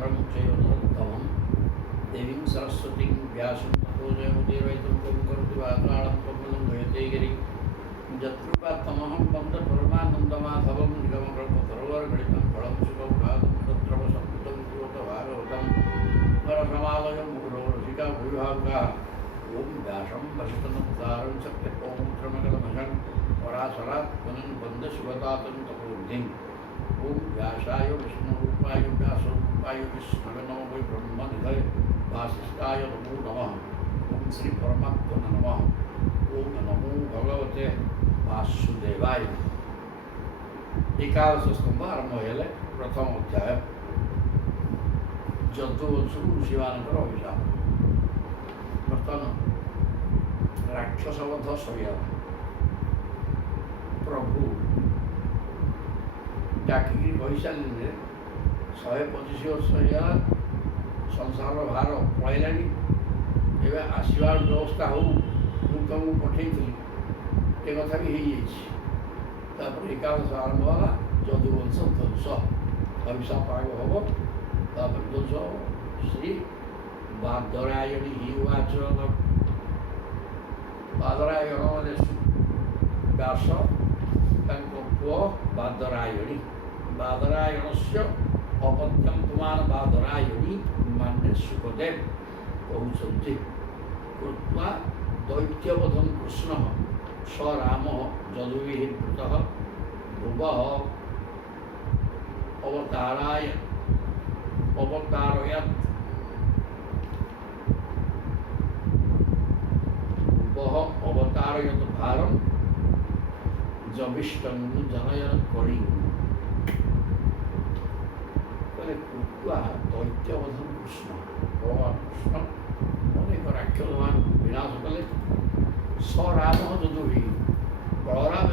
वरं चैवनरोत्तमं देवीं सरस्वतीं व्यासं ततो जयमुदीरयितुं त्वं करोति वातालं त्वं भयते गिरिं यत्कृपात्तमहं वन्दे परमानन्दमाधवं निगमकल्पतरोर्गलितं फलं सुखौषधं तत्र वसंस्कृतं श्रीमद्भागवतं नरसमालयं मुहुरो रसिका भूविभावुकाः ॐ व्यासं वसिष्ठनप्तारं सत्यपौत्रमगलमहं पराशरात् पुनः वन्दे शिवतातं तपोनिधिम् ॐ व्यासाय विष्णुरूपाय व्यासरूपाय विष्णवे नमो वै ब्रह्मनिधये वासिष्ठाय नमो नमः ॐ श्रीपरमात्मने नमः ॐ नमो भगवते वासुदेवाय। एकादश स्तंभ आरंभ होइले प्रथम अध्याय जन्तुवंशु ऋषिमानଙ୍କର ଅଭିଶାପ। ବର୍ତ୍ତମାନ ରାକ୍ଷସ ବଧ ସରିଗଲା। ପ୍ରଭୁ ଡାକିକି କହିସାରିଲେ 125 ବର୍ଷ ହେଇଗଲା, ସଂସାରର ଭାର ପଳାଇଲାଣି, ଏବେ ଆସିବାର ବ୍ୟବସ୍ଥା ହଉ, ମୁଁ ତୁମକୁ ପଠେଇଥିଲି ଏ କଥା ବି ହେଇଯାଇଛି। ତାପରେ ଏକାଦଶ ଆରମ୍ଭ ହେଲା, ଯଦୁବଂଶ ଧ୍ୱଂସ, ଅଭିଶାପ ଆଗ ହେବ, ତାପରେ ଧ୍ୱଂସ ହେବ। ଶ୍ରୀ ବାଦରାୟଣୀ ଉବାଚ, ବାଦରାୟଣ ମାନେ ବ୍ୟାସ ତାଙ୍କ ପୁଅ ବାଦରାୟଣୀ, ବାଦରାୟଣସ୍ୟ ଅପତ୍ୟଂ ପୁମାନ୍ ବାଦରାୟଣୀ ମାନେ ସୁଖଦେବ କହୁଛନ୍ତି କୃତ୍ୱା ଦୈତ୍ୟବଧଂ କୃଷ୍ଣଃ ସ ରାମଃ ଯଦୁଭିଃ ବୃତଃ ଭୁବଃ ଅବତାରୟତ୍ ଅବତାରୟତ୍ ଭାରಂ ଜବିଷ୍ଟଂ ଜନୟନ କଳି କୃତ୍ୱା ଦୈତ୍ୟବଧଂ କୃଷ୍ଣ, ଭଗବାନ କୃଷ୍ଣ ଅନେକ ରାକ୍ଷସମାନଙ୍କୁ ବିନାଶ କଲେ। ସ ରାମ ଯଦୁଭିଃ, ବଳରାମ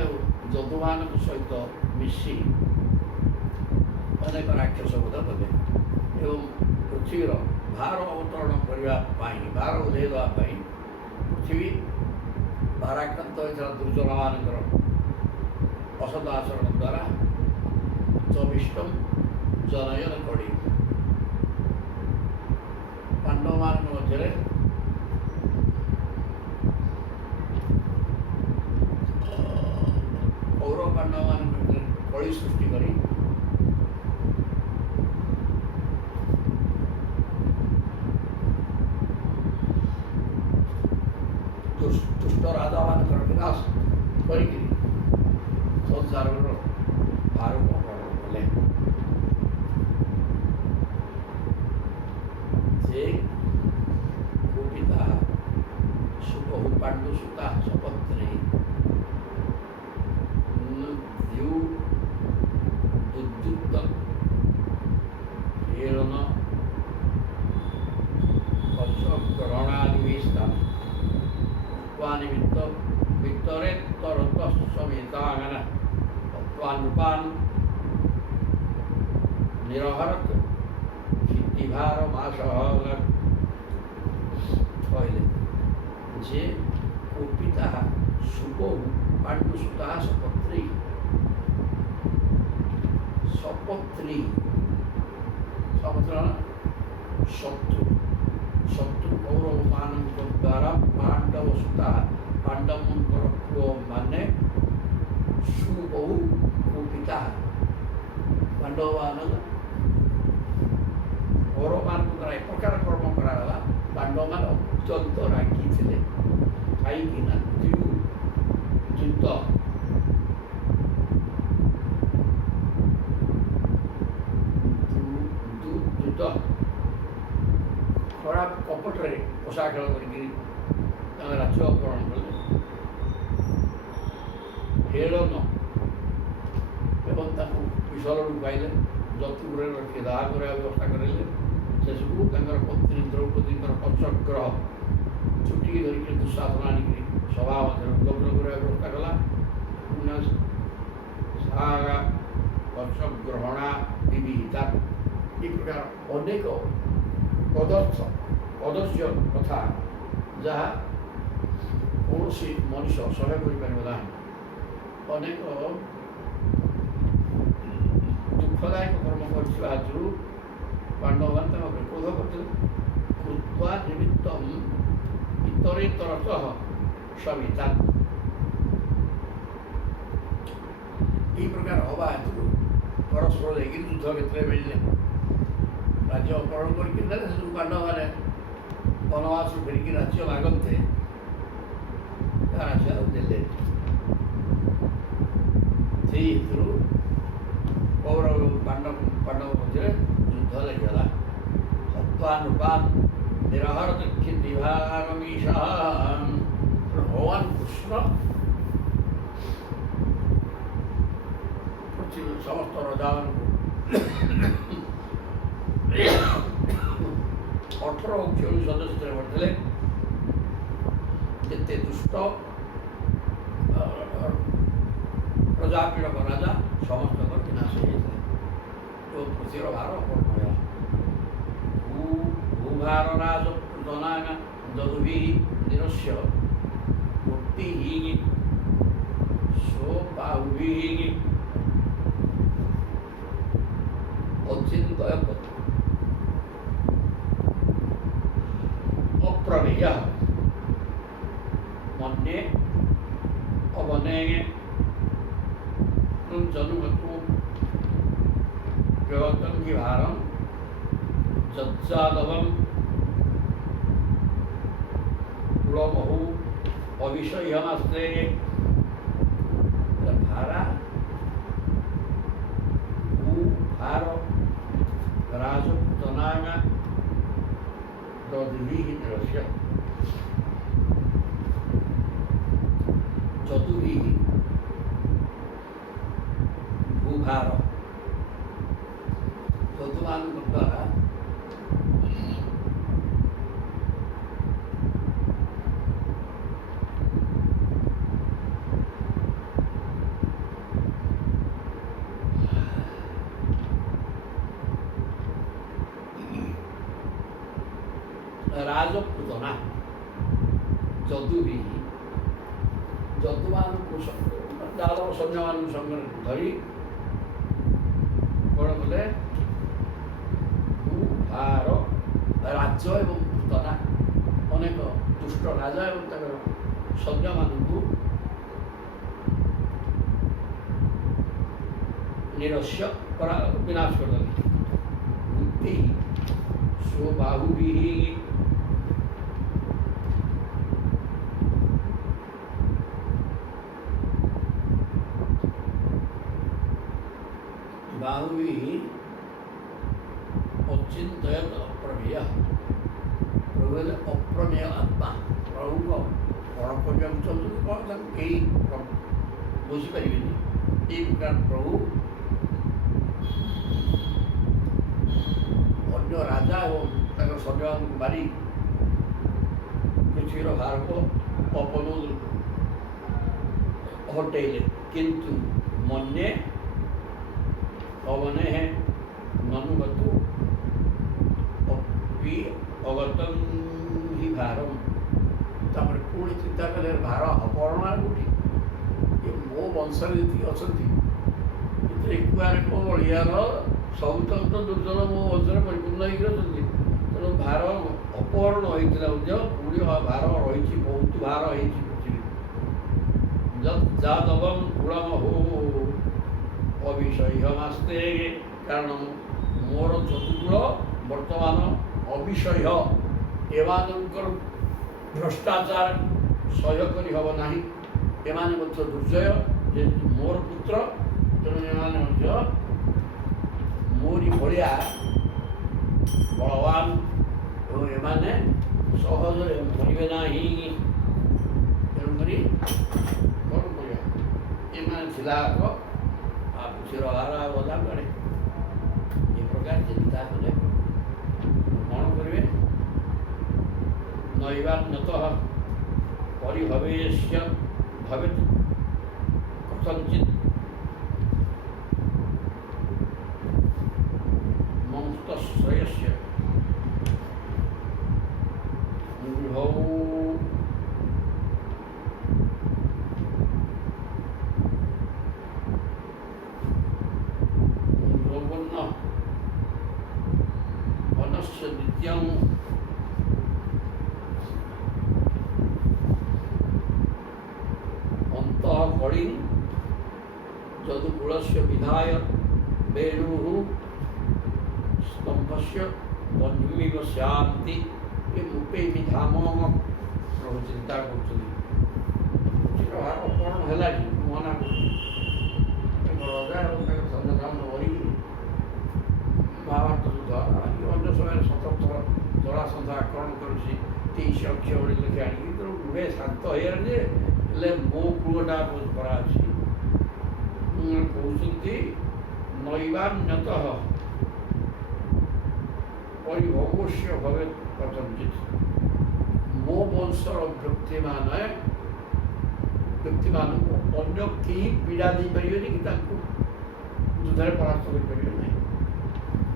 ଯଦୁମାନଙ୍କ ସହିତ ମିଶି ଅନେକ ରାକ୍ଷସ ବଧ କଲେ ଏବଂ ପୃଥିବୀର ଭାର ଅବତରଣ କରିବା ପାଇଁ, ଭାର ଓହ୍ଲାଇ ଦେବା ପାଇଁ ପୃଥିବୀ ଭାରାକ୍ରାନ୍ତ ହୋଇଥିଲା ଦୁର୍ଜନମାନଙ୍କର ଅସଦ ଆଚରଣ ଦ୍ୱାରା। ଚବିଷ୍ଟମ ଜନୟନ କଳି, ପାଣ୍ଡବମାନଙ୍କ ମଧ୍ୟରେ କୌରବ ପାଣ୍ଡବମାନଙ୍କ ଭିତରେ କଳି ସୃଷ୍ଟି କରି ଦୁଷ୍ଟ ରାଜାମାନଙ୍କର ବିନାଶ କରିକି ସଂସାରର ଭାରକୁ ଅପହରଣ କଲେ। ସେ କୁପିତା ସୁବହୁ ପାଣ୍ଡୁସୁତା ସପତ୍ନୀ ଦୁଦ୍ୟୁକ୍ତ ହେଳନ ଗ୍ରହଣାଦିବିସ୍ତାନ ନିମିତ୍ତ ଭିତରେ ତରତସ୍ୱମିତାଙ୍ଗନ ତତ୍ୱାନୁପାନ ନିରହରତ କ୍ଷିତିଭାର ମାସ କହିଲେ ଯେ କୁପିତା ସୁବହୁ ପାଣ୍ଡୁସୁତା ସପତ୍ନୀ, ସପତ୍ନୀ ଶତ୍ରୁ କୌରବମାନଙ୍କ ଦ୍ୱାରା ପାଣ୍ଡବ ସୁତା, ପାଣ୍ଡବଙ୍କର ପୁଅମାନେ ସୁବହୁ କୁପିତା, ପାଣ୍ଡବମାନଙ୍କ କୌରବମାନଙ୍କ ଦ୍ୱାରା ଏ ପ୍ରକାର କର୍ମ କରାଗଲା। ପାଣ୍ଡବମାନେ ଅତ୍ୟନ୍ତ ରାଗିଥିଲେ, କାହିଁକିନା ଦ୍ୟୁତ ଖରାପ କପଟରେ ପୋଷା ଖେଳ କରିକି ତାଙ୍କ ରାଜ୍ୟ ଅପହରଣ କଲେ। ହେଳନ ଏବଂ ତାଙ୍କୁ ବିଷର ଲୁକାଇଲେ, ଯତୁରେ ରଖି ଦାହ କରିବା ବ୍ୟବସ୍ଥା କରାଇଲେ। ସେସବୁ ତାଙ୍କର ପତ୍ନୀ ଦ୍ରୌପଦୀଙ୍କର ପଞ୍ଚଗ୍ରହ ଚୁଟିକି ଧରିକି ଦୁଃଶାସନ ଆଣିକରି ସଭା ମଧ୍ୟରେ ଉଲ୍ଲଗ୍ନ କରିବା ବ୍ୟବସ୍ଥା କଲା। ସାଗା ପଞ୍ଚଗ୍ରହଣା ବିବିହିତା, ଏ ପ୍ରକାର ଅନେକ ଅଦର୍ଶ୍ୟ କଥା ଯାହା କୌଣସି ମଣିଷ ସହ୍ୟ କରିପାରିବ ନାହିଁ। ଅନେକ ଦୁଃଖଦାୟକ କର୍ମ କରିଥିବା ହେତୁ ପାଣ୍ଡବମାନେ ତାଙ୍କ ଉପରେ କ୍ରୋଧ କରିଥିଲେ। କୃତ୍ୱା ନିମିତ୍ତମ୍ ଇତରେତରତଃ ସବିତା। ଏହି ପ୍ରକାର ହବା ହେତୁ ପରସ୍ପର ଯାଇକି ଯୁଦ୍ଧ କ୍ଷେତ୍ରରେ ମିଳିଲେ, ରାଜ୍ୟ ଅପହରଣ କରିକି ନେଲେ। ସେସବୁ ପାଣ୍ଡବମାନେ ବନବାସରୁ ଫେରିକି ରାଜ୍ୟ ମାଗନ୍ତେ ରାଜ୍ୟ ଦେଲେ। ସେଇ ହେତୁରୁ କୌରବ ପାଣ୍ଡବ ମଧ୍ୟରେ ଯୁଦ୍ଧ ଲାଗିଗଲା। ହତ୍ୱା ନୃପାନ୍ ନିରହର ଦକ୍ଷିଣ ବିଭାଗମୀଶାନ୍। ଭଗବାନ କୃଷ୍ଣ ସମସ୍ତ ରାଜାମାନଙ୍କୁ 18 ଅକ୍ଷରୁ ସଦସ୍ୟ କରିଥିଲେ। ଯେତେ ଦୁଷ୍ଟ ପ୍ରଜାପୀଡ଼କ ରାଜା ସମସ୍ତଙ୍କର ବିନାଶ ହେଇଯାଇଥିଲେ। ଓ ପୃଥିବୀର ଭାର ଅପୂର୍ଣ୍ଣ ହେଲା। ଭୂଭାର ରାଜ ଦନାଙ୍ଗା ଦଦୁଭି ନିରସ୍ୟ ମୂର୍ତ୍ତିହୀନ ସ୍ୱବାହୁଭିଃ ଅଚିନ୍ତୟ ଅପ୍ରମେୟ ମନ୍ୟେ ଅବନେୟ ଜନୁମତୁ ଜଗତଂ हि ଭାରଂ ଯଜ୍ଜାଦବଂ କୁଳମହୁ ଅବିଷୟ୍ୟମାସ୍ତେ। ଭାରା ଭାର ରାଜପୁତନାଙ୍ଗା ଦଧିଃ ନିରସ୍ୟ ଚତୁର୍ଭିଃ ଭୂଭାର। ଯଦୁମାନଙ୍କ ଦ୍ୱାରା ରାଜପୁତନା ଯଦୁଭି ଯଦୁମାନଙ୍କୁ ଯାଦବ ସୈନ୍ୟମାନଙ୍କୁ ସଙ୍ଗରେ ଧରି କ'ଣ କଲେ? ଭୂଭାର ରାଜ୍ୟ ଏବଂ ପୁତନା ଅନେକ ଦୁଷ୍ଟ ରାଜା ଏବଂ ତାଙ୍କର ସୈନ୍ୟମାନଙ୍କୁ ନିରସ୍ୟ ବିନାଶ କରିଦେଲେ। ମୂର୍ତ୍ତି ସ୍ୱବାହୁଭିଃ ବାହୁଭିଃ ଅଚିନ୍ତୟତ୍ ଅପ୍ରମେୟ। ପ୍ରଭୁ ହେଲେ ଅପ୍ରମେୟ ଆତ୍ମା। ପ୍ରଭୁଙ୍କ ପରପର୍ଯ୍ୟନ୍ତ ଚାହୁଁଛନ୍ତି କ'ଣ ତାଙ୍କୁ କେହି ବୁଝିପାରିବେନି। ଏଇ ପ୍ରକାର ପ୍ରଭୁ ଅନ୍ୟ ରାଜା ଏବଂ ତାଙ୍କର ସୈନ୍ୟମାନଙ୍କୁ ମାରି ପୃଥିବୀର ଭାରକୁ ଅପନରୁ ହଟେଇଲେ। କିନ୍ତୁ ମନ୍ୟେ ଅବନେଃ ନନୁଗତୁ ଅପି ଅଗତଂ हि ଭାରମ୍। ତାପରେ ପୁଣି ଚିନ୍ତା କଲେ ଭାର ଅପହରଣ କୋଉଠି? ଏ ମୋ ବଂଶରେ ଯେତିକି ଅଛନ୍ତି ଏଥିରେ ଏକୁଆରେ ମୋ ବଳିଆର ସବୁ ତ ଦୁର୍ଜନ ମୋ ବଂଶରେ ପରିପୂର୍ଣ୍ଣ ହେଇକି ଅଛନ୍ତି। ତେଣୁ ଭାର ଅପହରଣ ହୋଇଥିଲା ମଧ୍ୟ ପୁଣି ଭାର ରହିଛି, ବହୁତ ଭାର ହେଇଛି ପୃଥିବୀ। ଯଜ୍ଜାଦବଂ କୁଳମହୁ ଅବିଷୟ୍ୟମାସ୍ତେ। କାରଣ ମୋର ଚତୁର୍କୂଳ ବର୍ତ୍ତମାନ ଅବିଷୟ, ଏମାନଙ୍କର ଭ୍ରଷ୍ଟାଚାର ସହ୍ୟ କରି ହେବ ନାହିଁ। ଏମାନେ ମଧ୍ୟ ଦୁର୍ଜୟ, ଯେହେତୁ ମୋର ପୁତ୍ର, ତେଣୁ ଏମାନେ ମଧ୍ୟ ମୋରି ଭଳିଆ ବଳବାନ ଏବଂ ଏମାନେ ସହଜରେ ମରିବେ ନାହିଁ। ତେଣୁକରି କ'ଣ କରିବା? ଏମାନେ ଥିଲା ଶିରଭାର ଗଲା କୁଆଡ଼େ? ଏ ପ୍ରକାର ଚିନ୍ତା କଲେ କ'ଣ କରିବେ? ନୈବାନ୍ୟତଃ ପରିଭବେଶ୍ୟ ଭବେତ୍ କଥଞ୍ଚିତ୍ ମଂସ୍ତଶ୍ରୟସ୍ୟ ଗୃହౌ तस्य नित्यं अन्तः कणिं जदुकुलस्य विधाय वेणुः स्तम्भस्य बन्धुमिव स्यान्ति ये मुपेमि धाम प्रभु चिंता करछुनी चिरभार अपहरण हेलानी मना राजा और संधान करी महाभारत युद्ध अन्य समय सतर्थ जरासंध आक्रमण करुच्छी 23 अक्षय बड़ी लेखे आनी नुहे शांत होइले मो कूटा बहुत बड़ा अच्छी कहते नैवान्यतः परिभोगस्य भवेत् कथंचित् मो वंशर व्यक्तिमान अन्य कहीं पीड़ा दे पारे कि युद्ध परास्त कर पारे ना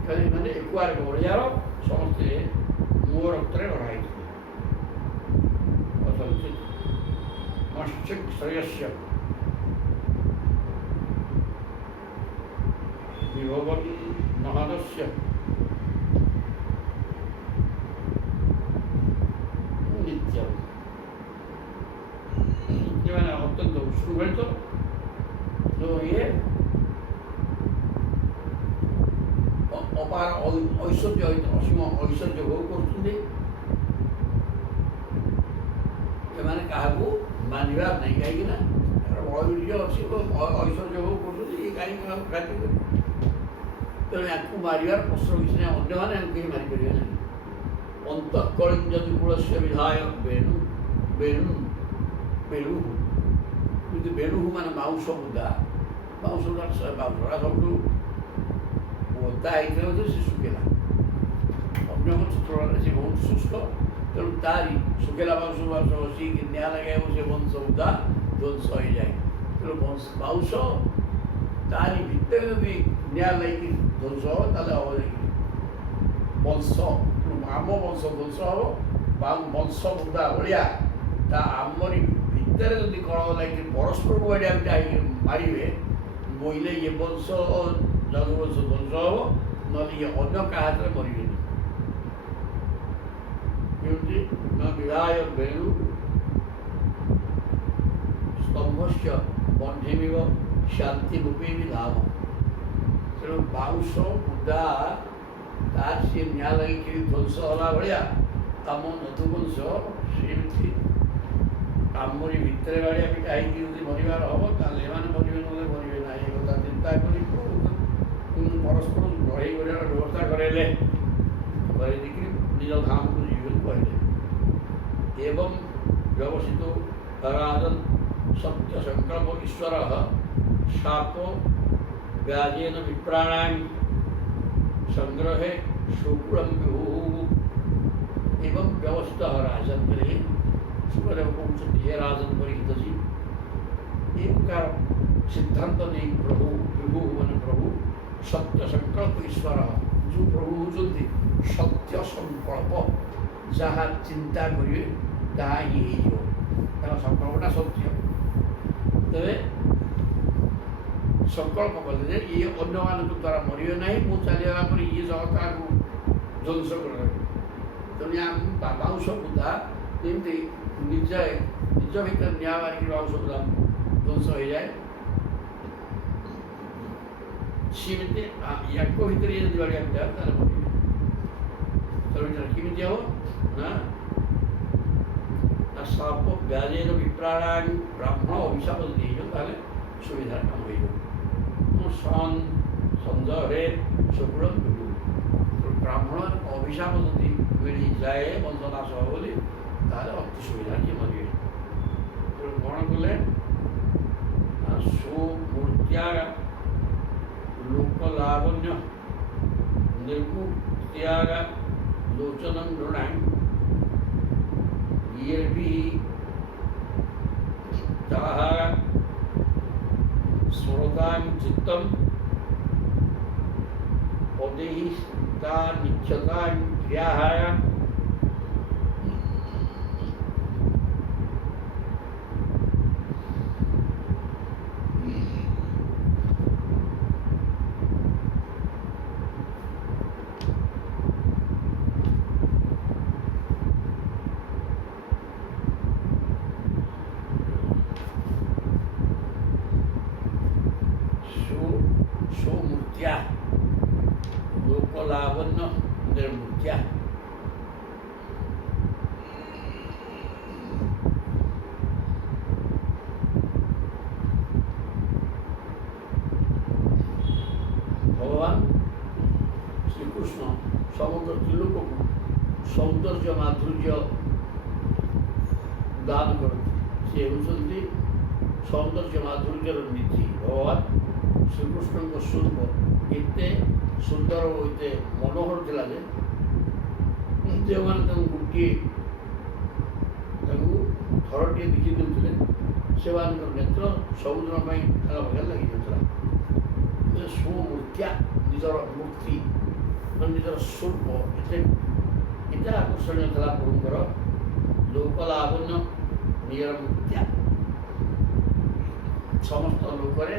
कहीं मैंने एक बार ओडियार समस्ते मो रक्त गढ़ाई कथंचित् मश्चिक्षयस्य विभवन् महनस्य नित्यम् ये मैंने अत्यंत उष्णघटित जो ये अपार ऐश्वर्य असीम ऐश्वर्य भोग करते क्या मानवार नहीं कहीं बलवीर्य अच्छी ऐश्वर्य भोग कर कहीं खाती तेणु या मार प्रश्न किसी ना अन्य मैंने कहीं मारिपर ना अंतकलिंग जदुकुल से विधाय वेणु वेणु वेणु वेणु मान बाउंश मुदा बाउंश बाउंशा सब ओदा होते से शुकेला अन्य तुलन से बहुत शुष्क तेणु तारी शुकेला बाउंश बाउंश बसी निआ लगे से वंश मुदा ध्वंस हो जाए तेणु बाउंश तारी भितर यदि निआ लगे ध्वंस हो ताले हम वंश आम वंश ध्वंस हम वंश मुदा भाया आमरी भितर जब कल लगे परस्पर को मारे बोले ये वंश जदुवंश ध्वंस हम ना ये अन्य क्या हाथ में मरवे न विधाय वेणु स्तंभस्य बंधेमिव शांति रूपे भी धाम तेणु बाउंश मुदा तार सी निआ लगे ध्वंस होला भाया आम नदुवंश सेमती आमरी भितर गाड़िया भी कहीं मरबार हम ताले मरवे ना मरवे ना ये कथा चिंता कर परस्पर लड़े करार व्यवस्था करेले निज धाम को जीवन कहले एवं व्यवसित राजन सत्य संकल्प ईश्वर शाप व्याजेन विप्राणां संग्रहे शुक्रम एवं व्यवस्था राजन शुक्रदेव कहते हे राजन परिहित एक प्रकार सिद्धांत नहीं प्रभु विभु मान प्रभु सत्य संकल्प ईश्वर जो प्रभु होती सत्य संकल्प जहाँ चिंता करेंगे ताहा ही संकल्पटा सत्य तेरे संकल्प कले ये अन्य मान द्वारा मरवे ना मुझे चलला ये जगत को ध्वंस कर तेणु बाउंश मुदा जमी निज निज भर निआ मारिक बाउंश मुदा ध्वंस हो जाए सीमित या भर ये बाड़िया जाए मरवे कमी हम ना साप व्याजेन विप्राणां ब्राह्मण अभिशाप दीजिए ताले सुविधा काम हो सन संजय शुक्र ब्राह्मण अभिशाप जदि मिली जाए वंशनाश हो बोली अति सुविधा ये मरवे कौन कले सुमूर्त्या लोकलावण्य निर्मुक्त्या लोचनं नृणां ये स्मृतां चित्तं पदैस्ता निक्षतां क्रियाः ଲୋକଲାବଣ୍ୟ ନିର୍ମୂର୍ତ୍ୟା। ଭଗବାନ ଶ୍ରୀକୃଷ୍ଣ ସମଗ୍ର ତ୍ରିଲୋକକୁ ସୌନ୍ଦର୍ଯ୍ୟ ମାଧୁର୍ଯ୍ୟ ଦାନ କରନ୍ତି। ସେ ହେଉଛନ୍ତି ସୌନ୍ଦର୍ଯ୍ୟ ମାଧୁର୍ଯ୍ୟର ନିଧି। ଭଗବାନ ଶ୍ରୀକୃଷ୍ଣଙ୍କ ସ୍ୱରୂପ ଏତେ ସୁନ୍ଦର ଓ ଏତେ ମନୋହର ଥିଲା ଯେ ଯେଉଁମାନେ ତାଙ୍କୁ ଥରଟିଏ ଦେଖି ଦେଉଥିଲେ ସେମାନଙ୍କର ନେତ୍ର ସବୁଦିନ ପାଇଁ ତାଙ୍କ ପାଖରେ ଲାଗିଯାଉଥିଲା। ସୁମୂର୍ତ୍ୟା ନିଜର ମୂର୍ତ୍ତି ନିଜର ସ୍ୱରୂପ ଏତେ ଆକର୍ଷଣୀୟ ଥିଲା ପ୍ରଭୁଙ୍କର। ଲୋକଲାବଣ୍ୟ ନିଜର ମୂର୍ତ୍ତ୍ୟା ସମସ୍ତ ଲୋକରେ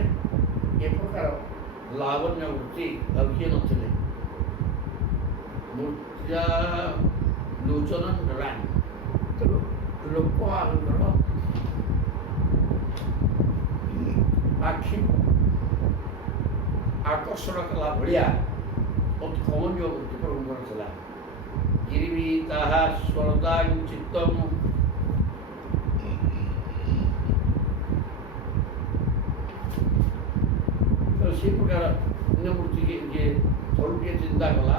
ଏ ପ୍ରକାର ଲାବଣ୍ୟ ମୂର୍ତ୍ତି ଆଉ କିଏ ନଥିଲେ। ମୂର୍ତ୍ତ୍ୟା ଲୋଚନ ରାଣୀ ତେଣୁ ଲୋକମାନଙ୍କର ଆଖି ଆକର୍ଷଣ କଲା ଭଳିଆ ଅତି କମନୀୟ ମୂର୍ତ୍ତି ପ୍ରଭୁଙ୍କର ଥିଲା। ଗିରିବି ତାହା ସ୍ୱରଦାଂ ଚିତ୍ତମ୍ ସେ ପ୍ରକାର ଅନ୍ୟ ମୂର୍ତ୍ତିକି ଯିଏ ଥରୁଟିଏ ଚିନ୍ତା କଲା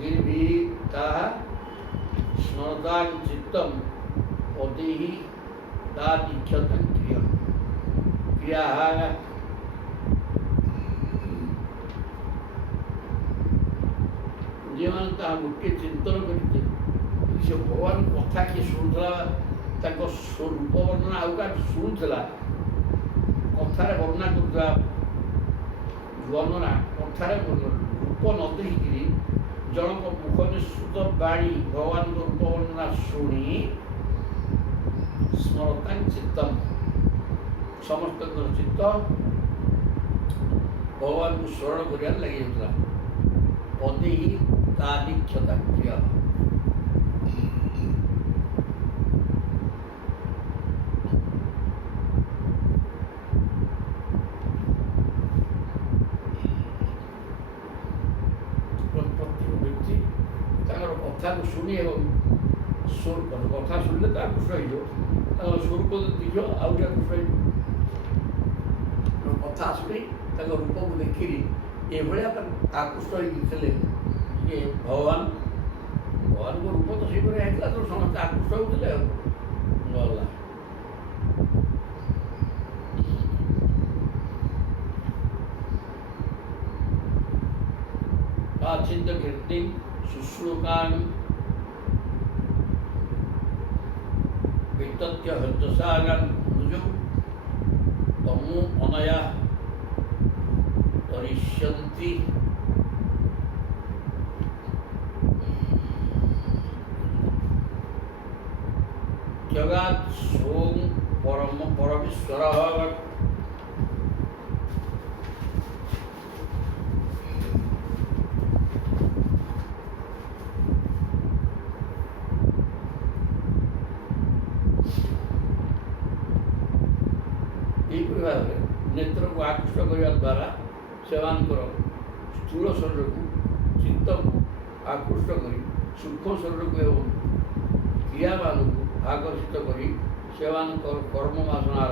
ଗିରିବି ତାହା ସ୍ମରଦାଂ ଚିତ୍ତମ୍ ପଦେହି ତା ଦୀକ୍ଷତଂ କ୍ରିୟା ଯେଉଁମାନେ ତାହା ଗୋଟିଏ ଚିନ୍ତନ କରିଥିଲେ ସେ ଭଗବାନ କଥା କିଏ ଶୁଣୁଥିଲା ତାଙ୍କ ରୂପ ବର୍ଣ୍ଣନା ଆଉ କାହା ଶୁଣୁଥିଲା କଥାରେ ବର୍ଣ୍ଣନା କରୁଥିବା ବର୍ଣ୍ଣନା କଥାରେ ରୂପ ନ ଦେଖିକିରି ଜଣଙ୍କ ମୁଖ ନିଃସୃତ ବାଣୀ ଭଗବାନଙ୍କ ରୂପ ବର୍ଣ୍ଣନା ଶୁଣି ସ୍ମରତାଂ ଚିତ୍ତମ୍ ସମସ୍ତଙ୍କର ଚିତ୍ତ ଭଗବାନଙ୍କୁ ସ୍ମରଣ କରିବାରେ ଲାଗିଯାଉଥିଲା। ପଦେ ହିଁ ତା ଦୀକ୍ଷତା କ୍ରିୟା। ପ୍ରତ୍ୟେକ ବ୍ୟକ୍ତି ତାଙ୍କର କଥାକୁ ଶୁଣି ଏବଂ କଥା ଶୁଣିଲେ ତ ଆକୃଷ୍ଟ ହେଇଯିବ, ତାଙ୍କର ସ୍ୱରୂପ ଦେଖିବ ଆହୁରି ଆକୃଷ୍ଟ ହେଇଯିବ। କଥା ଶୁଣି ତାଙ୍କ ରୂପକୁ ଦେଖିକି ଏଭଳିଆ ଆକୃଷ୍ଟ ହେଇକି ଥିଲେ ଯେ ଭଗବାନଙ୍କ ରୂପ ତ ସେହିପରି ହେଇଥିଲା, ତ ସମସ୍ତେ ଆକୃଷ୍ଟ ହେଉଥିଲେ ଆଉ ଗଲା। ଆଚ୍ଛିଦ୍ୟ କୀର୍ତ୍ତି ଶୁଶ୍ରୁକାନ୍ ବିତତ୍ୟ ହୃଦସାଗାନ୍ ରୁଜୁ ତମୁ ଅନୟା ତରିଷ୍ୟନ୍ତି ଜଗାତ୍ ସୋଂ ପରମେଶ୍ୱରଃ। ଏହିପରି ଭାବରେ ନେତ୍ରକୁ ଆକୃଷ୍ଟ କରିବା ଦ୍ୱାରା ସେମାନଙ୍କର ସ୍ଥୂଳ ଶରୀରକୁ ଚିତ୍ତକୁ ଆକୃଷ୍ଟ କରି ସୂକ୍ଷ୍ମ ଶରୀରକୁ ଏବଂ କ୍ରିୟାମାନଙ୍କୁ ଆକର୍ଷିତ କରି ସେମାନଙ୍କର କର୍ମ ବାସନାର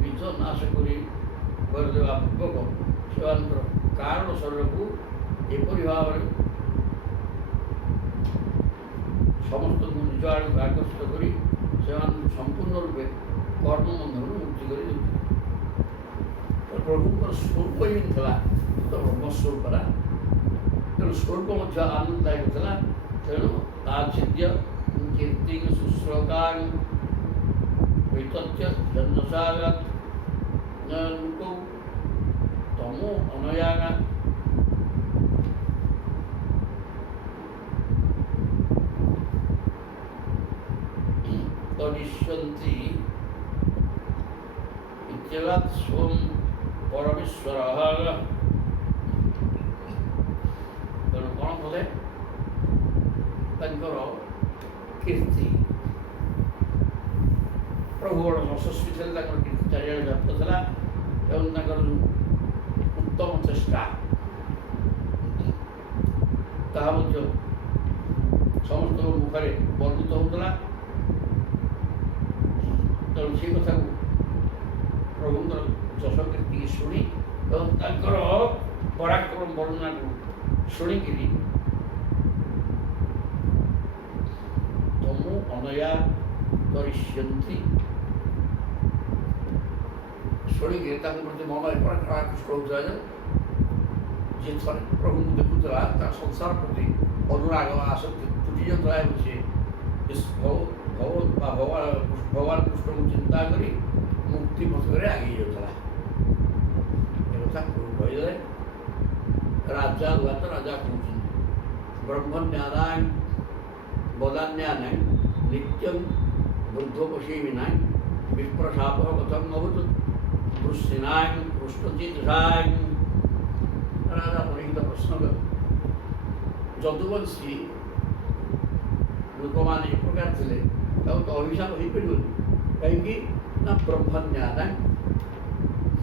ବୀଜ ନାଶ କରିଦେବା ପୂର୍ବକ ସେମାନଙ୍କର କାରଣ ଶରୀରକୁ ଏପରି ଭାବରେ ସମସ୍ତଙ୍କୁ ନିଜ ଆଡ଼କୁ ଆକର୍ଷିତ କରି ସେମାନଙ୍କୁ ସମ୍ପୂର୍ଣ୍ଣ ରୂପେ କର୍ମବନ୍ଧନରୁ ମୁକ୍ତି କରି ଦେଉଥିଲେ। ପ୍ରଭୁଙ୍କର ସ୍ୱରୂପ ଏମିତି ଥିଲା, ତ ବ୍ରହ୍ମସ୍ୱରୂପରା, ତେଣୁ ସ୍ୱରୂପ ମଧ୍ୟ ଆନନ୍ଦଦାୟକ ଥିଲା। ତେଣୁ ଆଚ୍ଛିଦ୍ୟ କୀର୍ତ୍ତି ଶୁଶ୍ରକାନ୍ ବିତତ୍ୟ ଜନ୍ମସାଗାତ୍ ଲୋକ ତମୁ ଅନୟାଗା ତରିଷ୍ୟନ୍ତି ଜଗାତ୍ ସ୍ୱଂ ପରମେଶ୍ୱରଃ। ତେଣୁ କ'ଣ କଲେ, ତାଙ୍କର କୀର୍ତ୍ତି ପ୍ରଭୁ ବଡ଼ ଯଶସ୍ୱୀ ଥିଲେ, ତାଙ୍କର କୀର୍ତ୍ତି ଚାରିଆଡ଼େ ବ୍ୟାପ୍ତ ଥିଲା। ଏବଂ ତାଙ୍କର ଯେଉଁ ଉତ୍ତମ ଚେଷ୍ଟା ତାହା ମଧ୍ୟ ସମସ୍ତଙ୍କ ମୁଖରେ ବର୍ଣ୍ଣିତ ହେଉଥିଲା। ତେଣୁ ସେ କଥାକୁ ପ୍ରଭୁଙ୍କର ଯଶ କୀର୍ତ୍ତିକି ଶୁଣି ଏବଂ ତାଙ୍କର ପରାକ୍ରମ ବର୍ଣ୍ଣନାକୁ ଶୁଣିକିରି ତମୁ ଅନୟା କରିଷ୍ୟନ୍ତି ଶୁଣିକିରି ତାଙ୍କ ପ୍ରତି ମନ ଏପରି ଆକୃଷ୍ଟ ହେଉଥିଲା ଯେ ଯିଏ ଥରେ ପ୍ରଭୁଙ୍କୁ ଦେଖୁଥିଲା ତା ସଂସାର ପ୍ରତି ଅନୁରାଗ ଆସକ୍ତି ତୁଟି ଯାଉଥିଲା ଏବଂ ସେ ଭଗବାନ କୃଷ୍ଣଙ୍କୁ ଚିନ୍ତା କରି ମୁକ୍ତି ପଥରେ ଆଗେଇ ଯାଉଥିଲା। ଏ କଥା କହିଲେ ରାଜା ହୁଆତ ରାଜା କହୁଛନ୍ତି ବ୍ରହ୍ମନ୍ୟାନାଂ ବଦାନ୍ୟାନାଂ ନିତ୍ୟଂ ବୃଦ୍ଧୋପସୀମି ନାଂ ବିପ୍ରଶାପ କଥଂ ଅଭୂତ କୃଷ୍ଣାଂ କୃଷ୍ଣଚିତ୍ସାଂ। ରାଜା ପରୀକ୍ଷିତ ପ୍ରଶ୍ନ କଲେ ଯଦୁବଂଶୀ ଲୋକମାନେ ଏ ପ୍ରକାର ଥିଲେ ତାକୁ ତ ଅଭିଶାପ ହେଇପାରିବନି କାହିଁକି ନା ବ୍ରହ୍ମନ୍ୟାନାଂ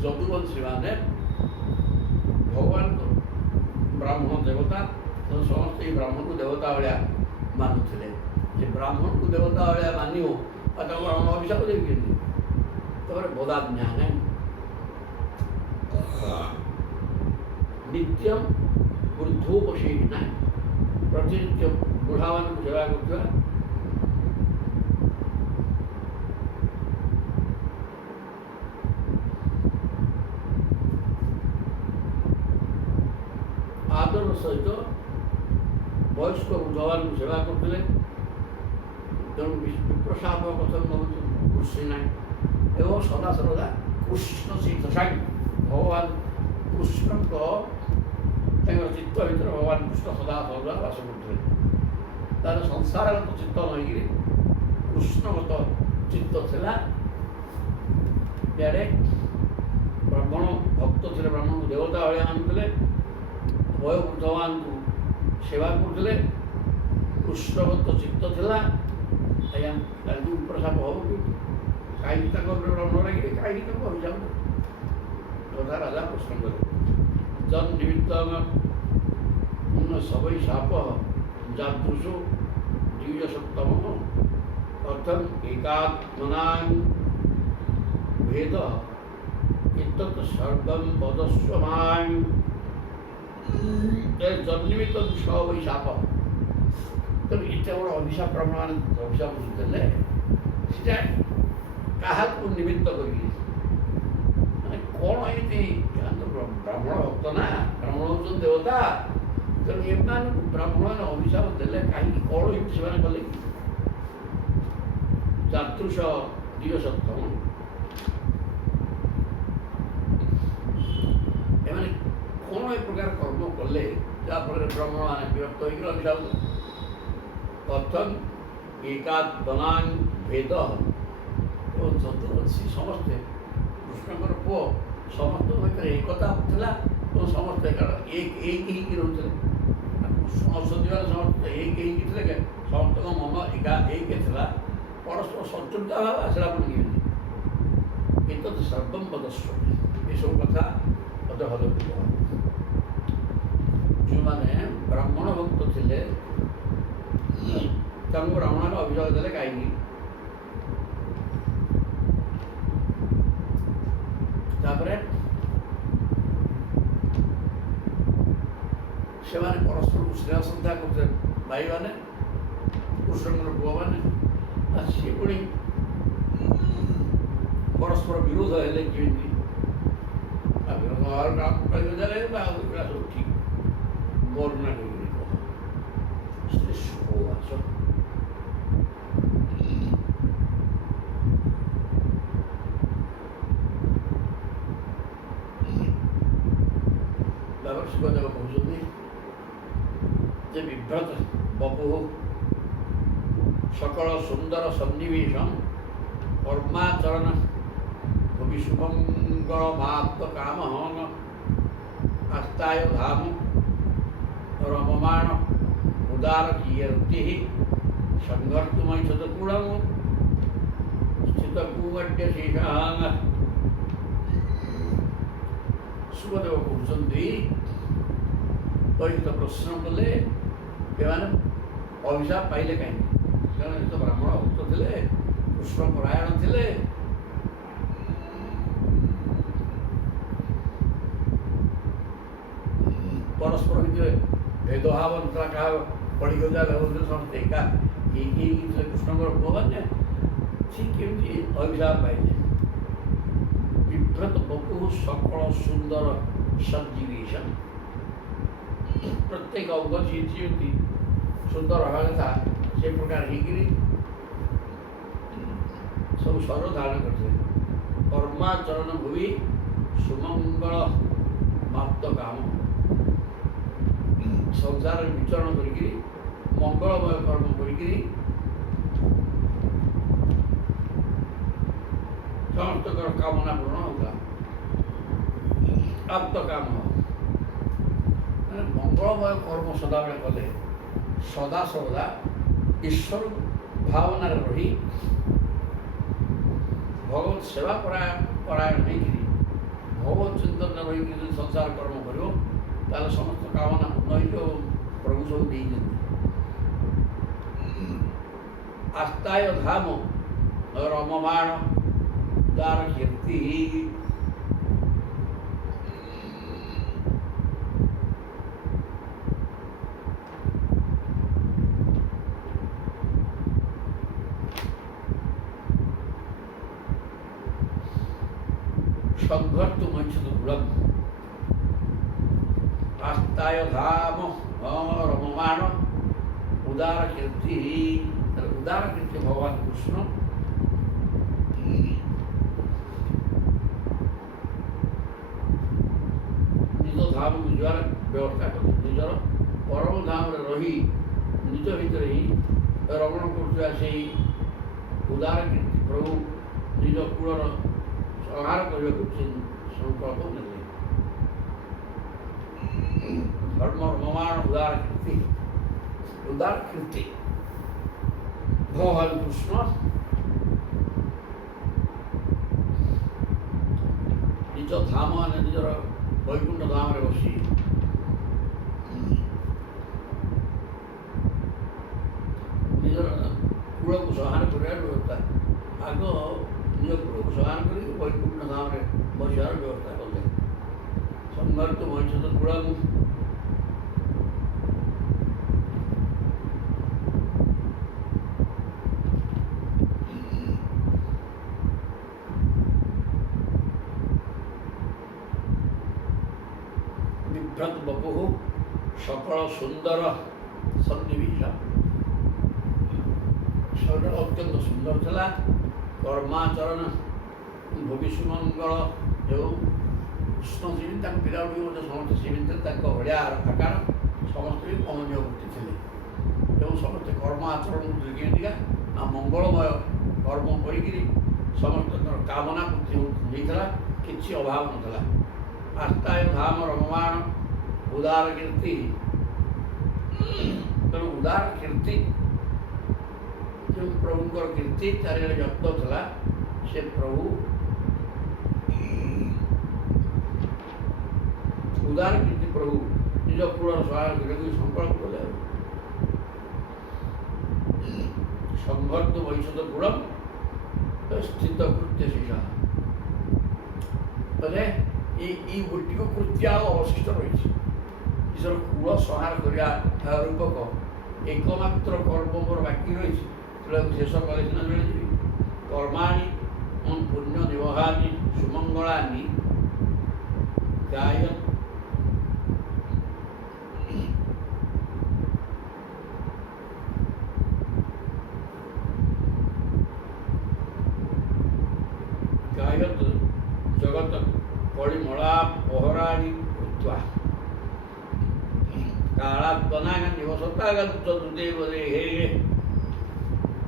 ଯଦୁବଂଶୀ ମାନେ ଭଗବାନଙ୍କ ବ୍ରାହ୍ମଣ ଦେବତା ତେଣୁ ସମସ୍ତେ ଏଇ ବ୍ରାହ୍ମଣକୁ ଦେବତା ଭଳିଆ ମାନୁଥିଲେ। ଯେ ବ୍ରାହ୍ମଣକୁ ଦେବତା ଭଳିଆ ମାନିବ ଆଉ ତାକୁ ବ୍ରାହ୍ମଣ ଅଭିଶାପ ଦେବି କେମିତି? ତାପରେ ବଦାନ୍ୟାନାଂ ନିତ୍ୟಂ ବୃଦ୍ଧୋପସୀମି ନାଂ ପ୍ରତିନିତ୍ୟ ବୁଢ଼ାମାନଙ୍କୁ ସେବା କରୁଥିବା ଆଦର ସହିତ ବୟସ୍କ ବୃଦ୍ଧମାନଙ୍କୁ ସେବା କରୁଥିଲେ। ତେଣୁ ବିପ୍ରଶାପ କଥଂ ଅଭୂତ କୃଷ୍ଣାଂ ଏବଂ ସଦାସର୍ବଦା କୃଷ୍ଣ ଚିତ୍ସାଂ ଭଗବାନ କୃଷ୍ଣଙ୍କ ତାଙ୍କର ଚିତ୍ତ ଭିତରେ ଭଗବାନ କୃଷ୍ଣ ସଦା ସର୍ବଦା ବାସ କରୁଥିଲେ। ତାର ସଂସାରଗତ ଚିତ୍ତ ନହେଇକିରି କୃଷ୍ଣଗତ ଚିତ୍ତ ଥିଲା। ଇଆଡ଼େ ବ୍ରାହ୍ମଣ ଭକ୍ତ ଥିଲେ, ବ୍ରାହ୍ମଣଙ୍କୁ ଦେବତା ଭଳିଆ ମାନୁଥିଲେ, ବୟୋବୃଦ୍ଧମାନଙ୍କୁ ସେବା କରୁଥିଲେ, କୃଷ୍ଣଗତ ଚିତ୍ତ ଥିଲା। ଆଜ୍ଞା ତାଙ୍କୁ ବିପ୍ରଶାପ ହବ କି? କାହିଁକି ତାଙ୍କ ଉପରେ ବ୍ରାହ୍ମଣ ଲାଗିଲେ? କାହିଁକି ତାଙ୍କୁ ଅଭିଯାନ ତଥା ରାଜା ପ୍ରଶ୍ନ କଲେ ଜନ୍ନିମିତ୍ତ ସବৈ ଶାପ ଯାଦୃଶୁ ଦ୍ୱିଜସପ୍ତମ ଅର୍ଥଂ ଏକାତ୍ମନାଂ ଭେଦ ଏତତ୍ ସର୍ବଂ ବଦସ୍ୱ ମାଂ। ଜନ୍ନିମିତ୍ତ ସବୈ ଶାପ ତେଣୁ ଏତେ ବଡ଼ ଅଭିଶାପ ବ୍ରାହ୍ମଣମାନେ ଅଭିଶାପ ଦେଲେ ସେଟା କାହାକୁ ନିମିତ୍ତ କରିକି ମାନେ କ'ଣ ଏମିତି ବ୍ରାହ୍ମଣ ଭକ୍ତ ନା ବ୍ରାହ୍ମଣ ହେଉଛନ୍ତି ଦେବତା ତେଣୁ ଏମାନଙ୍କୁ ବ୍ରାହ୍ମଣମାନେ ଅଭିଶାପ ଦେଲେ କାହିଁକି କ'ଣ ଏମିତି ସେମାନେ କଲେ? ଯାଦୃଶ ଦ୍ୱିଜସପ୍ତମ ଏମାନେ କ'ଣ ଏ ପ୍ରକାର କର୍ମ କଲେ ଯାହାଫଳରେ ବ୍ରାହ୍ମଣମାନେ ବିରକ୍ତ ହୋଇକି ଅଭିଶାପ ଦେଲେ? କଥଂ ଏକାତ୍ମନାଂ ଭେଦ ଏବଂ ଯଦୁବଂଶୀ ସମସ୍ତେ କୃଷ୍ଣଙ୍କର ପୁଅ ସମସ୍ତଙ୍କ ଭିତରେ ଏକତା ଥିଲା ଏବଂ ସମସ୍ତେ ଏକ ହେଇକି ରହୁଥିଲେ। କୃଷ୍ଣ ଅଛନ୍ତି ମାନେ ସମସ୍ତେ ଏକ ହେଇକି ଥିଲେ ସମସ୍ତଙ୍କ ମନ ଏକ ଥିଲା ପରସ୍ପର ଶତ୍ରୁତା ଭାବ ଆସିଲା ପୁଣି କିନ୍ତୁ ସର୍ବଂ ବଦସ୍ୱ ଏସବୁ କଥା ମୋତେ ଭଲ ବୁଝ। ଯେଉଁମାନେ ବ୍ରାହ୍ମଣ ଭକ୍ତ ଥିଲେ ତାଙ୍କୁ ବ୍ରାହ୍ମଣମାନେ ଅଭିଯୋଗ ଦେଲେ କାହିଁକି? ତାପରେ ସେମାନେ ପରସ୍ପରକୁ ସ୍ନେହ ଶ୍ରଦ୍ଧା କରୁଥିଲେ ଭାଇମାନେ କୃଷ୍ଣଙ୍କର ପୁଅମାନେ ଆଉ ସିଏ ପୁଣି ପରସ୍ପର ବିରୋଧ ହେଲେ କେମିତି? ବିରୋଧ ଦେଲେ ସବୁ ଠିକ୍ ବର୍ଣ୍ଣନା କରିକି ସୁବାସ ଶିବଦେବ କହୁଛନ୍ତି ଯେ ବିଭ୍ରତ ବପୁ ସକଳ ସୁନ୍ଦର ସନ୍ନିବେଶ କର୍ମାଚରଣ କବି ଶୁଭଙ୍ଗଳ ମାପ୍ତ କାମ ଆସ୍ତାୟ ଧାମ ରମମାଣ ଉଦାର କୀର୍ତ୍ତି ସଂଘର୍ତ୍ତୁମୟ ସତକୁଳଂ ସ୍ଥିତ କୁମଟ୍ୟ ଶେଷାଙ୍ଗ ସୁଖଦେବ କହୁଛନ୍ତି ପରୀକ୍ଷିତ ପ୍ରଶ୍ନ କଲେ ଏମାନେ ଅଭିଶାପ ପାଇଲେ କାହିଁକି? କାରଣ ଏ ତ ବ୍ରାହ୍ମଣ ଭକ୍ତ ଥିଲେ, କୃଷ୍ଣ ପରାୟଣ ଥିଲେ। ପରସ୍ପର ଭିତରେ ଭେଦଭାବ ନଥିଲା, କାହା ପଡ଼ିକି ଯାଉଥିଲେ ସମସ୍ତେ ଏକା ହେଇକି ଥିଲେ କୃଷ୍ଣଙ୍କର ପୁଅମାନେ। ଠିକ୍ କେମିତି ଅଭିଶାପ ପାଇଲେ? ବିଭ୍ରତ ବପୁ ସକଳ ସୁନ୍ଦର ସଜ୍ଜୀବିଷଣ। ପ୍ରତ୍ୟେକ ଅଙ୍ଗ ଯିଏ ଯେମିତି ସୁନ୍ଦର ହେବା କଥା ସେ ପ୍ରକାର ହେଇକିରି ସବୁ ସ୍ୱର ଧାରଣ କରିଥିଲେ। କର୍ମାଚରଣ ଭୂମି ସୁମଙ୍ଗଳ ମାପ୍ତ କାମ। ସଂସାରରେ ବିଚରଣ କରିକିରି ମଙ୍ଗଳମୟ କର୍ମ କରିକିରି ସମସ୍ତଙ୍କର କାମନା ପୂରଣ ହେଉଥିଲା। ଆପ୍ତ କାମ ମାନେ ମଙ୍ଗଳମୟ କର୍ମ ସଦାବେଳେ କଲେ, ସଦା ସର୍ବଦା ଈଶ୍ୱର ଭାବନାରେ ରହି ଭଗବତ ସେବା ପରାୟଣ ହେଇକିରି ଭଗବତ ଚିନ୍ତନ ରହିକିରି ଯଦି ସଂସାର କର୍ମ କରିବ ତାହେଲେ ସମସ୍ତ କାମନା ପୂର୍ଣ୍ଣ ହେଇଯିବ। ପ୍ରଭୁ ସବୁ ଦେଇଛନ୍ତି। ଆସ୍ତାୟ ଧାମ ରମମାଣ ତାର କୀର୍ତ୍ତି। সংঘর্ত মঞ্চত গুড়ম আস্তায় ধাম রমমাণ উদার কীর্তি। উদার কীর্তি ভগবান কৃষ্ণ নিজ ধামକୁ ଯିବାର ବ୍ୟବସ୍ଥା କଲେ। ନିଜର ପରମ ଧାମରେ ରହି ନିଜ ଭିତରେ ହିଁ ରମଣ କରୁଥିବା ସେହି ଉଦାର କୀର୍ତ୍ତି ପ୍ରଭୁ ନିଜ କୂଳର ସଂହାର କରିବାକୁ ସେ ସଂକଳ୍ପ ନେଲେ। ଧର୍ମ ରମମାଣ ଉଦାର କୀର୍ତ୍ତି। ଉଦାର କୀର୍ତ୍ତି ଭଗବାନ କୃଷ୍ଣ ନିଜ ଧାମ ମାନେ ନିଜର ବୈକୁଣ୍ଠ ଧାମରେ ବସି ନିଜର କୂଳକୁ ସଂହାର କରିବାର ବ୍ୟବସ୍ଥା। ଆଗ ନିଜ କୂଳକୁ ସଂହାର କରି ବୈକୁଣ୍ଠ ଧାମରେ ବସିବାର ବ୍ୟବସ୍ଥା କଲେ। ସଂଘର୍ତ ମହିଷତ କୂଳକୁ বিভ্রত বপু সকল সুন্দর সন্নিবেশ। শরীর অত্যন্ত সুন্দর ଥିଲା। କର୍ମାଚରଣ ଭୂମି ସୁମଙ୍ଗଳ ଯେଉଁ କୃଷ୍ଣ ଯେମିତି ତାଙ୍କ ପିଲାଗୁଡ଼ିକ ମଧ୍ୟ ସମସ୍ତେ ସେମିତି ତାଙ୍କ ଭଳିଆ ଆକାର ସମସ୍ତେ ବି କମନୀୟ ବୃତ୍ତି ଥିଲେ ଏବଂ ସମସ୍ତେ କର୍ମ ଆଚରଣକୁ ଦେଖିକା ମଙ୍ଗଳମୟ କର୍ମ କରିକିରି ସମସ୍ତଙ୍କର କାମନା ପୂର୍ତ୍ତି ହେଇଥିଲା। କିଛି ଅଭାବ ନଥିଲା। ଆସ୍ତାୟ ଧାମ ରମମାଣ ଉଦାର କୀର୍ତ୍ତି। ତେଣୁ ଉଦାର କୀର୍ତ୍ତି ଯେଉଁ ପ୍ରଭୁଙ୍କର କୀର୍ତ୍ତି ଚାରିଆଡ଼େ ବ୍ୟକ୍ତ ଥିଲା, ସେ ପ୍ରଭୁ ଉଦାର କୀର୍ତ୍ତି ପ୍ରଭୁ ନିଜ କୂଳର ସହାୟ କରିବାକୁ ସଂକଳ୍ପ କଲେ। ସଂଘର୍ତ ବୈଷତ କୂଳ ସ୍ଥିତ କୃତ୍ୟ ଶିକ୍ଷା। ମାନେ এই ଗୋଟିକ କୃତ୍ୟ ଆଉ ଅବଶିଷ୍ଟ ରହିଛି। ନିଜର କୂଳ ସଂହାର କରିବା ରୂପକ ଏକମାତ୍ର କର୍ମ ମୋର ବାକି ରହିଛି। ସେଟାକୁ ଶେଷ କଲେ ସିନା ମିଳିଯିବି। କର୍ମାଣି ପୁଣ୍ୟ ନିବହାନି ସୁମଙ୍ଗଳାନି ଗାୟ ଗାୟତ ଜଗତ ପରିମଳା ପହରାଣି କୃତ୍ୱା କାଳାତ୍ମନାଗ ନିବସତାଗତ ଦୁଦେବରେ ହେ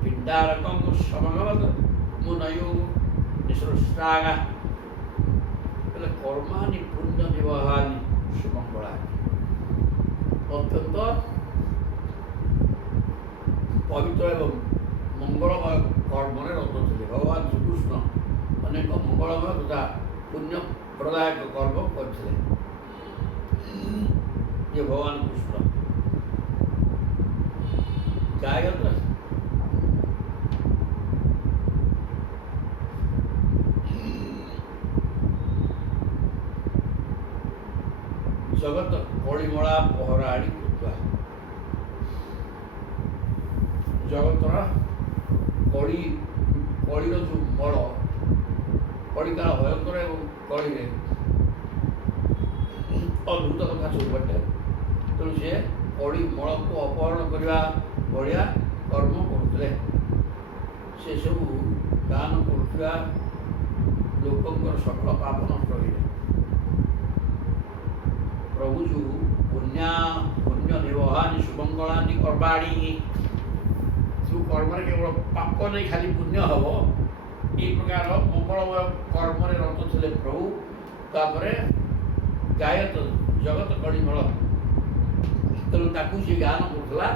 ପିଣ୍ଡାରକଂ ସମଗତ ମୁନୟୋ ନିସୃଷ୍ଟାଗା। ହେଲେ କର୍ମାନି ପୁଣ୍ୟ ନିବହାନି ସୁମଙ୍ଗଳାନି। ଅତ୍ୟନ୍ତ ପବିତ୍ର ଏବଂ ମଙ୍ଗଳମୟ କର୍ମରେ ରତ ଥିଲେ। ଭଗବାନ ଶ୍ରୀକୃଷ୍ଣ ଅନେକ ମଙ୍ଗଳମୟ ତଥା पुण्य प्रदायक कर्म करते ये भगवान कृष्ण गायक जगत कलिमला पहराड़ी जगतर कली कलिर जो मल कलिकार भयंकर एवं कली अद्भुत कथा सब बटे तेणु सी कली मल को अपहरण करने भाया कर्म करते से सब दान कर लोकंर सकल पाप नष्ट हो प्रभु जो पुण्य पुण्य निर्वहानी शुभंगलानी कर्माणी जो कर्म केवल पाप नहीं खाली पुण्य हम ये प्रकार मंगलमय कर्म रत थे प्रभु तापर गायत जगत कलिमल तेणु ताकू सी गान करूला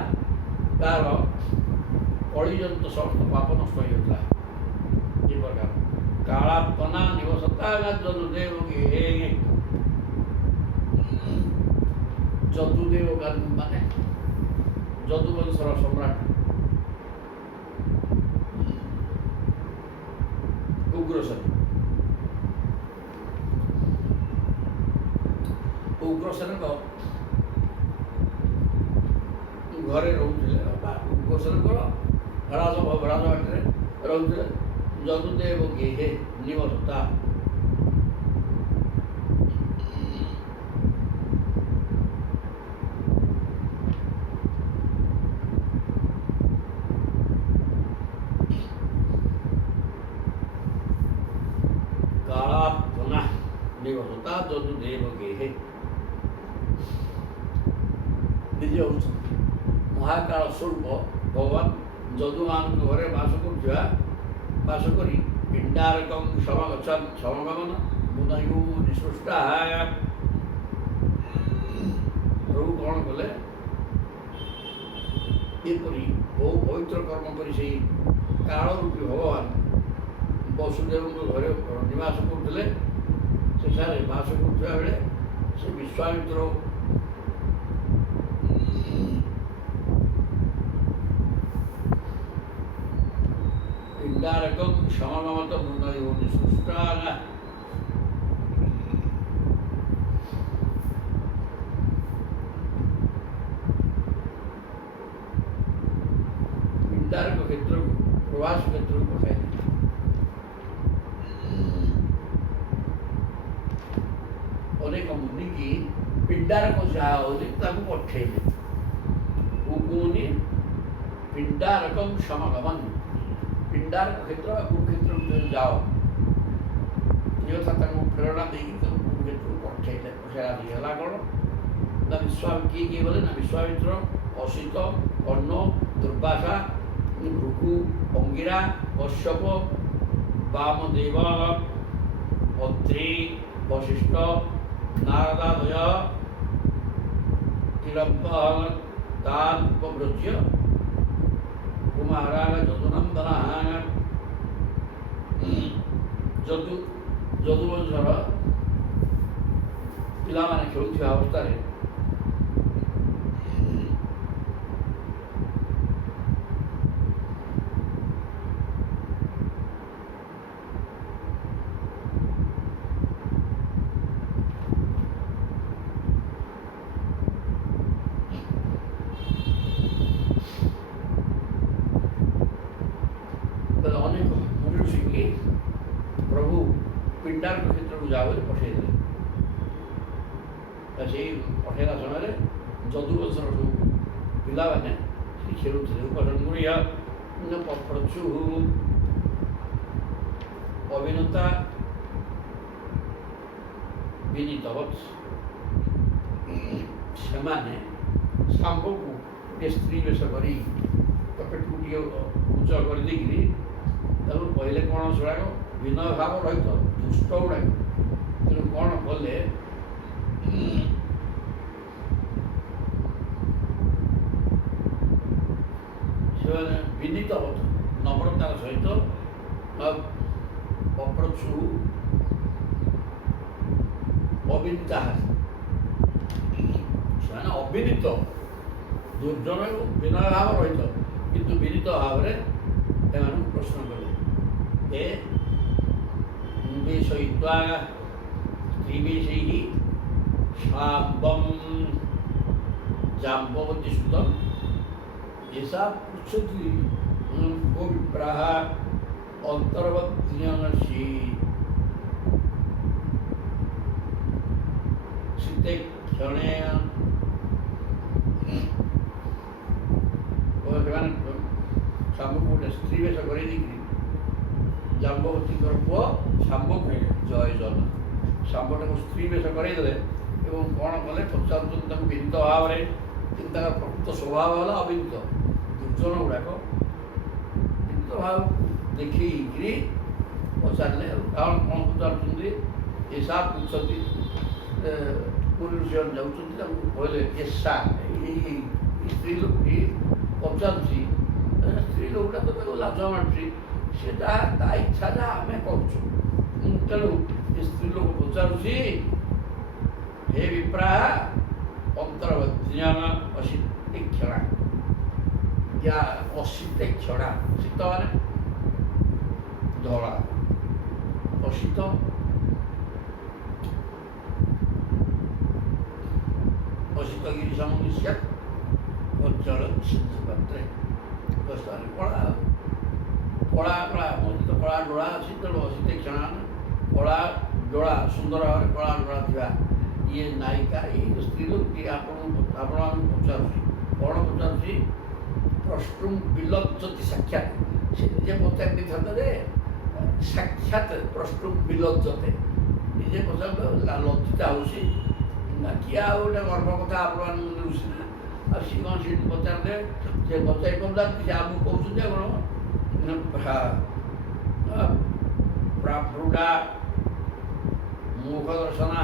तार कलिजनित समस्त पाप नष्ट हो जाता ये प्रकार कालापना निवसता जदुदेव हे जदुदेव माने जदुवंशर सम्राट उग्रसेन उग्रसेन घरे रोते उग्रसेन राजवाटे रोते जदुदेव गेहे निवसता निवसता जदुदेव गेहे निजे महाकाल स्वरूप भगवान जदुमान घरे बास कर पिंडारकम समगछन समगमन मुदयु निसृष्टा प्रभु कौन कले बहु पवित्र कर्म कर काल रूपी भगवान वसुदेव घरे निवास करते सेठारे बास करुवा बेले से विश्वामित्र पिंडारकम समगमत मुंडयो निसृष्टा पिंडारक क्षेत्र प्रवास क्षेत्र को पठाई अनेक मुनि की पिंडारक जहाँ पठेले उगुनी पिंडारकम समगमन पिंडारक क्षेत्र कुरुक्षेत्र जाओ ये प्रेरणा देगी कुरुक्षेत्र पठेले पठेला दिगला कौन ना किए बोले ना विश्वामित्र असित अन्न दुर्वासा भृगु अंगिरा कश्यप वामदेव अत्रि वशिष्ठ नारदादय तापव्रज्य कुमारा जदुनंदन जदुवंशर पिला माने खेलुवा अवस्था प्रभु पिंडार क्षेत्र को जाओ पठे पठेला समय जदुवंशर सब पिला मैंने खेलुले उपसंगुड़िया प्रचु अभिनेता विनीतवत से सांब को स्त्री वेश कर पेट को उच्च कर पहले कौन शुणाक विनय भाव रही दुष्ट गुड़ाक तेणु कौन कले से विनीत नम्रतार सहित अप्रचु ଅବିଦିତା ସେମାନେ ଅବିଦିତ ଦୁର୍ଜନ ବିନୟ ଭାବ ରହିତ କିନ୍ତୁ ବିଦିତ ଭାବରେ ଏମାନଙ୍କୁ ପ୍ରଶ୍ନ କଲେ ଏ ବିଷୟିତ୍ୱା ସ୍ତ୍ରୀବିଷୟୀ शाम्बं जाम्बवती सुतम ऐसा पृच्छति को विप्राह अंतर्वत्न्यनसी सीते क्षणे शाम्ब गोटे स्त्री वेश कर जाम्बवती पुओ शाम्ब जय जन शाम्बटा को स्त्री वेश करदे এবং କ'ଣ କଲେ ପଚାରୁଛନ୍ତି ତାଙ୍କୁ ବିଦିତ ଭାବରେ କିନ୍ତୁ ତାଙ୍କର ପ୍ରକୃତ ସ୍ୱଭାବ ହେଲା ଅବିଦିତ ଦୁର୍ଜନ ଗୁଡ଼ାକ ବିଦିତ ଭାବ ଦେଖିକିରି ପଚାରିଲେ କାରଣ କ'ଣ ପଚାରୁଛନ୍ତି ଏସା ପୃଚ୍ଛତି ପୁରୀ ଋଷିମାନେ ଯାଉଛନ୍ତି ତାଙ୍କୁ କହିଲେ ଏସା ଏଇ ସ୍ତ୍ରୀ ଲୋକଟି ପଚାରୁଛି ସ୍ତ୍ରୀ ଲୋକଟା ତ ତାକୁ ଲାଜ ମାରୁଛି ସେ ଯାହା ତା ଇଚ୍ଛା ଯାହା ଆମେ କରୁଛୁ ତେଣୁ ଏ ସ୍ତ୍ରୀ ଲୋକ ପଚାରୁଛି हे विप्राह अंतर्वज्ञान अशीते क्षणा या अशीते क्षणा शीत माने धला अशीत अशीतगिरी समुद्र अचल सिंधु पात्रे कला कला कला तो कला डोला अच्छी तेणु अशीते क्षणा कला डोला सुंदर भाव कला डोला थी ये नायिका ये स्त्री लोक पचारुची कौन पचारुची प्रष्टुम विलज्जति साक्षात से निजे पचारि था साक्षात प्रष्टुम विलज्जते निजे पचार लज्जिता होशी ना किए गोटे गर्भ कथा आप सी कौन सी पचारे से पचारि पार से आमको कहते प्राभ्रूढ़ा मुख दर्शना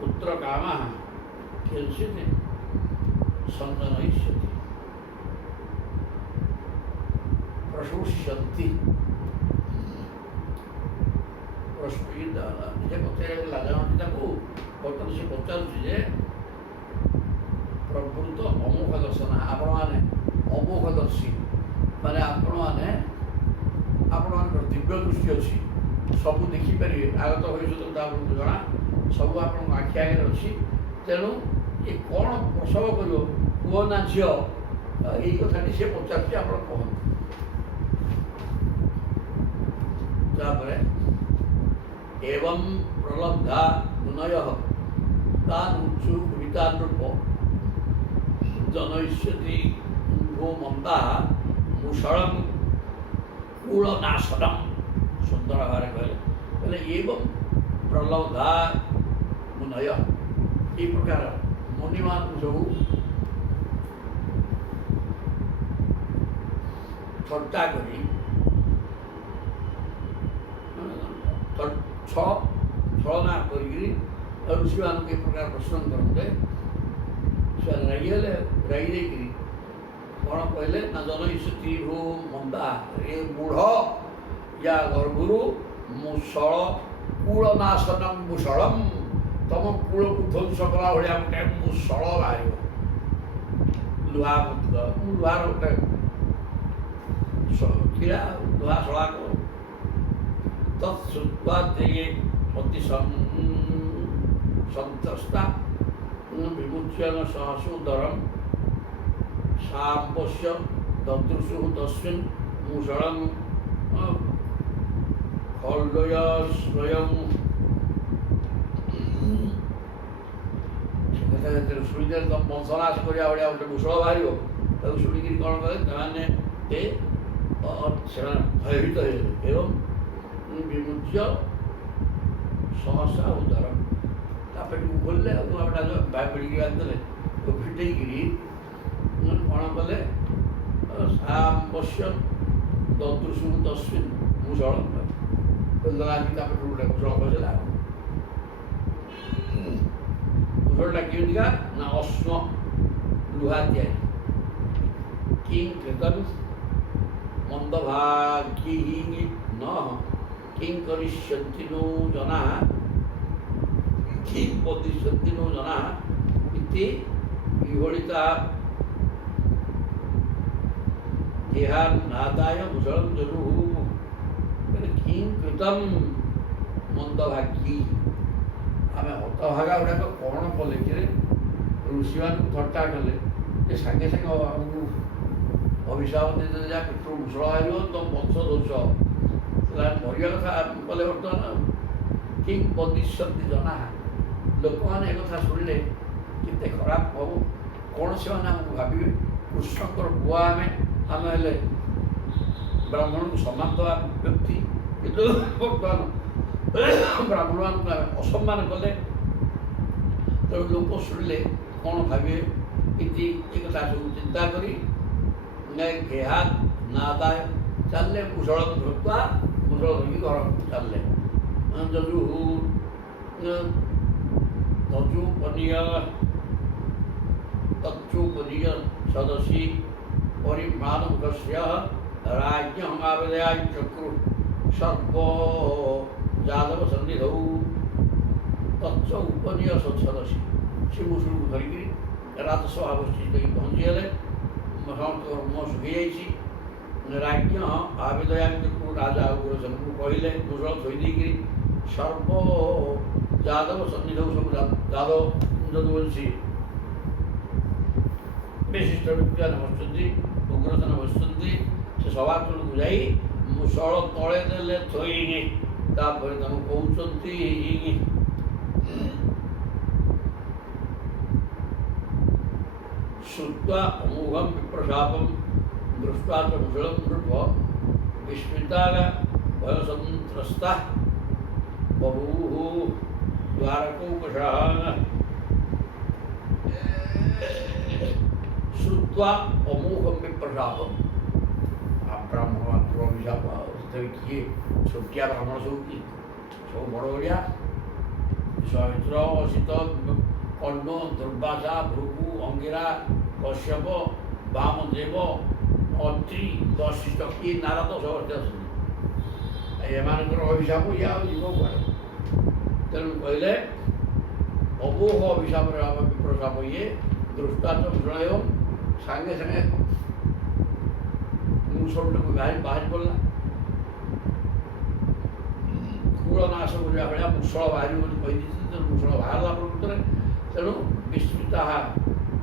पुत्र काम किंचित संजनयिष्यति प्रशुष्यन्ति निजे पचारे लाजमाटी बर्तमान से पचारे प्रभृत अमुख दर्शन आपण मैंने अमुखदर्शी माने आपण दिव्य दृष्टि अच्छी सबू देखिपारे आगत हो जना सब आप आखि आगे अच्छी तेणु ये कौन प्रसव कर पुओ ना झी यही कथा सी पचार आप कहते एवं प्रलब्धा गुणय तानुचु वितानरूप जनयिष्यति भो मंदा मुषलम कूलनाशनम सुंदर भाव कहले एवं प्रलब्धा मुनय ये प्रकार मुनिमान सब थट्टा करी छलना कर ऋषि मान ये प्रकार प्रश्न करते रागिले रागी कौन कहले ना जनयिष्यति भो मंदा ये मूढ़ या गर्भुरु मुषल कूलनाशनम मुषलम तम कूल को ध्वंस कला भाया गोटे मुषल बाहर लुहा लुहार गोटे कीड़ा लुहा सड़ाक तत्वा अति संतस्ता विमुच्यन सहसुदरम साम्बस्य ददृशु तस्मिन् मुषलम खल्डय स्वयं शुणी तुम वंशनाश करा भाया गोटे मुषल बाहर शुणिक कौन कले भयभीत एवं विमुच्य सहसा उदर पेट को खोलने पिड़िकी बांधदे फिटेकरी कौन कले साम्बस्य ददृशु तस्मिन् मुषल पेट गोटे मुषल खसला मुषलटा केमिका ना अश्व लुहा तैयारी किं कृतं मन्दभाग्यैः न किं करिष्यन्ति नो जनाः किं वदिष्यन्ति नो जनाः इति विवलिता देहान्नादाय मुसलं जनुः किं कृतं मन्दभाग्यैः आमे हतभागा गुड़ाक कौन कले कि ऋषि मान थट्टा कले ये सागे सागे आमको अभिशाप दे जा पेट्रोल मुसला आयो तो वंश दोष मरिया कथा कले बर्तमान किं वदिष्यन्ति जना लोक मैंने एक शुणिले केते खराब हम कौन से आमको भावे कृष्णकर बुआ आम हेले ब्राह्मण को सम्मान दवा व्यक्ति किंतु बर्तमान ब्राह्मण मान असम्मान कले तो लोक शुणिले कौन भावे इति एक सब चिंता करी घेहात नादाय चलले मुसल धृत्वा मुसल धरिकी घर चलले तत्सुपनीय सदसी परिमाणस्य राज्ञमावेदया चक्रु सर्व जादव सन्निधौ तत्स उपनीय सदसी से मुसुल को धरिकी राजसभा गोष्ठी पहुँचीगले समस्त मुह सुखी जाइए राज्ञ आवेदया चक्रु राजा उग्रसेन को कहले मुसल थोदी सर्व जादव सन्निधौ सब जादव जदुवंशी विशिष्ट व्यक्ति बसुँच उग्रसेन बसुँच से सभास्थल को जा मुसल तले देले थोई तापर कहते श्रुत्वा अमोघम विप्रशापम दृष्ट्वा च मुसलं नृप विस्मिता भयसंत्रस्ता बभूव द्वारकौकशाः श्रुत्वा अमोघम विप्रशापम ब्राह्मण अभिशाप किए छोटिया ब्राह्मण सब बड़ बड़िया सहित्र असित कर्ण दुर्वासा भृगु अंगिरा कश्यप वामदेव अत्रि वशिष्ठ किए नारद सब एमानकर अभिशाप या जीव कड़े तेणु कहले अमोघ अभिशाप विप्रशाप ये दृष्टा मुसल सागे सागे मुसल बाहर पड़ा कूलनाश करने भाया मुसल बाहर कही मुसल बाहर प्रकृत तेणु विस्मिता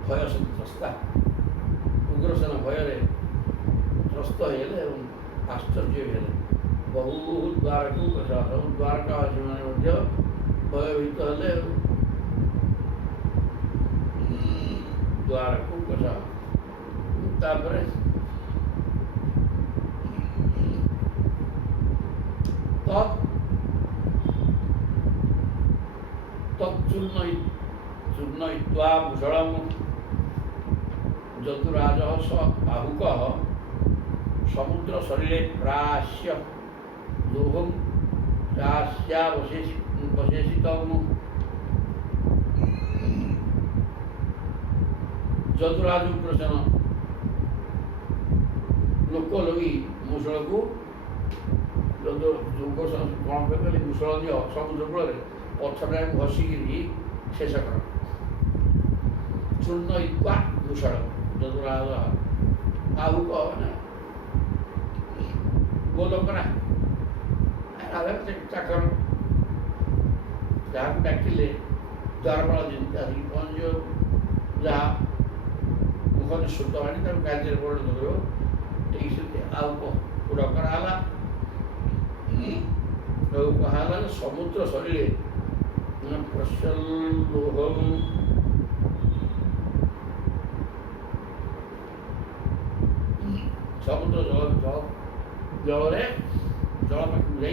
भय संत्रस्ता उग्रसेन भय त्रस्त होले आश्चर्य बहुत द्वारक सब द्वारकावासी मैंने भयभीत हेले द्वारक तापर चूर्णयित्वा मुसलं जदुराज स आहुक समुद्र शरीरे प्राश्य दुर्गम चास्यावशेषित जदुराज उग्रसेन लोक लगी मुसल को कौन कहते मुसल दियो समुद्र कूल पथर घषिकी शेष कर चूर्णयित्वा मुसल जदुराज आहुक ना गोलोकना चाकर जहाँ डाकिले द्वारपाल जिनका पंज जहाँ मुखने शुद्ध आनी कार्य पड़ो ठीक आहुक पूरा कराला कहाला समुद्र शरीर प्रसल्लोहम समुद्र जल जल जल पाख जा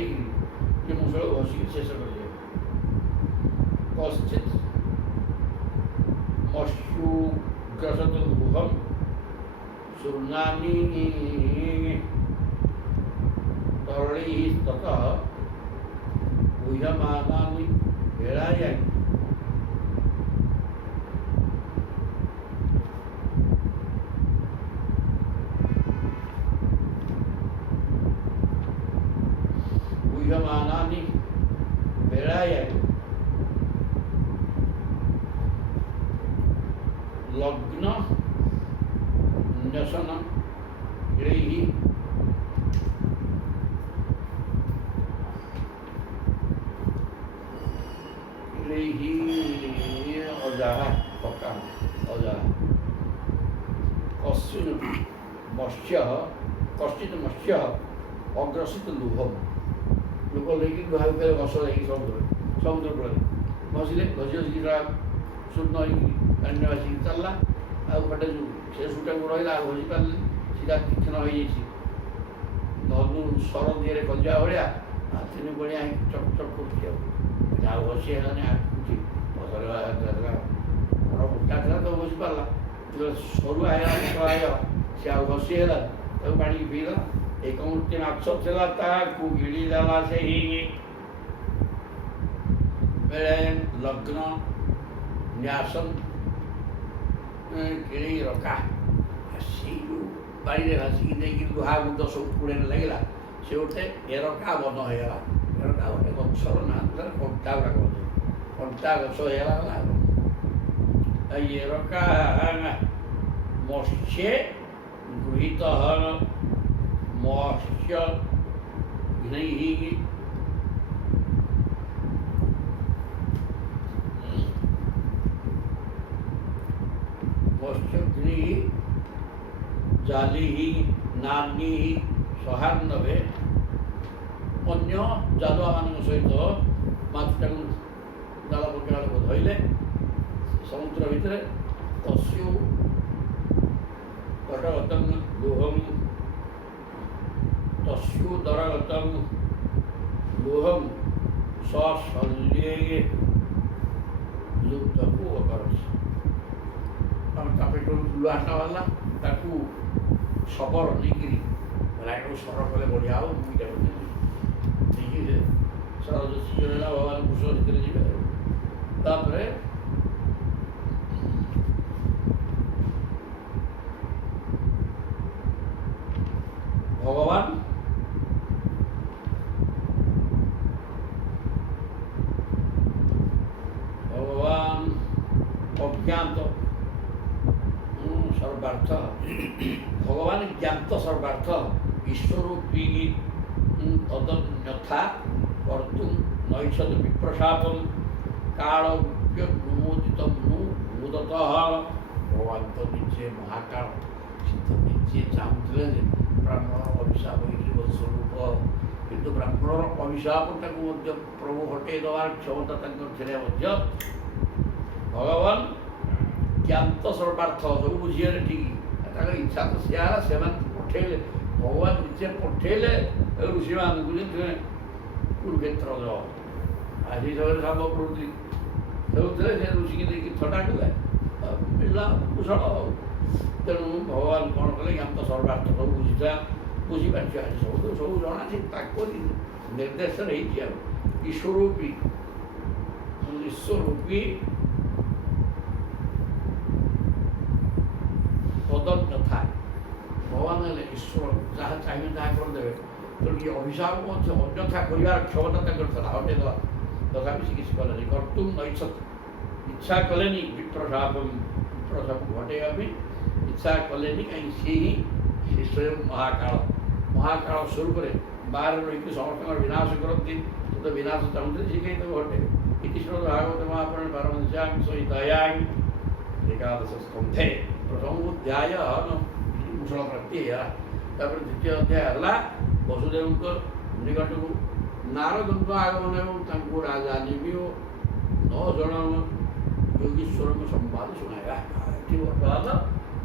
मुसल घषिकी शेष कर कश्चित मत्स्युग्रसतुर्गुहम शूर्णानि तरलैः ततः गुह्यमानानि हेलायानि युध्यमानानि बेलाय लग्न न्यसन अजाह पक्का अजाह कश्चित मत्स्य अग्रसित लुभम लोक लेकिन लुहा घस जाकि समुद्र कूल घसिले घसी घसिकी शूर्ण पानी आसिक चलला आटे जो से सूटा को रहा घसी पारे सीधा तीक्षण हो धनु सर दिए कंजा भाया तीन बड़िया चक चक कर घसी है बड़ मोटा था तो घसी पारा सरू आया सी आ घसी है पानी पीला एक मूर्ति माछ था गिड़ी देला से लग्न न्यासन किड़ी रखा सी बाड़ी घासिकी देखिए लुहा गुंड सब कूड़े लगे से गोटे एरका बन होगा एरका गोटे गचर ना कंटा गुड़ाक कंटा गच होगा एरका मत्स्य गृहीत मत्स्य मत्स्यघ्नी जाली नानी सहार्णवे अन्य जादुआ मान सहित माछटा जाल पकेला को धरले समुद्र भितर तस्यु तटगतम लोहम तस्यु दरगतम लोहम सशल्ये लुप्त को अकरस लुहाटा बाला सबर नहीं राइट सर कले बढ़िया हो सर जो भगवान कुश भितर जी भगवान अज्ञात सर्वार्थ भगवान ज्ञात सर्वार्थ ईश्वरूपी तदन्यथा कर्तुं नैषद विप्रशापम कालव्यनुमोदित मुदतः भगवान तो निजे महाकाल सिद्ध निजे चाहूले ब्राह्मण अभिशाप स्वरूप किंतु ब्राह्मण अभिशाप प्रभु हटे देवार क्षमता भगवान ज्ञात सर्वार्थ सब बुझे ठीक इच्छा तो सियाला से पठेले भगवान निजे पठेले ऋषि मान कुरुक्षेत्र आज सब साम प्रवृत्ति से ऋषि की देखिए थटा कले मिलला कुशल तेणु भगवान कौन कले ज्ञात सर्वार्थ सब बुझीता बुझीपार सब सब जना निर्देश ईश्वरूपी ईश्वरूपी तदन्य था भगवान ईश्वर जहाँ चाहिए जहाँ करदे तेणु ये अभिशाप अन्यथा करार क्षमता हटे देवा तथा किसी कले कर्तुम नैषत इच्छा कले विप्रशाप विप्रशाप हटेगा इच्छा कले कहीं सी ही स्वयं महाकाल स्वरूप बाहर रही समस्त विनाश करती तो विनाश चाहते सी कहीं तो हटे इति श्रीमद् भागवत महापुराण पारमहंस्यां संहितायां एकादश स्कंधे प्रथम अध्याय कुशल प्राप्ति है द्वितीय अध्याय है वसुदेव निकट को नारद आगमन राजा निमियो 9 जन योगीश्वर को संवाद सुनाया बर्तमान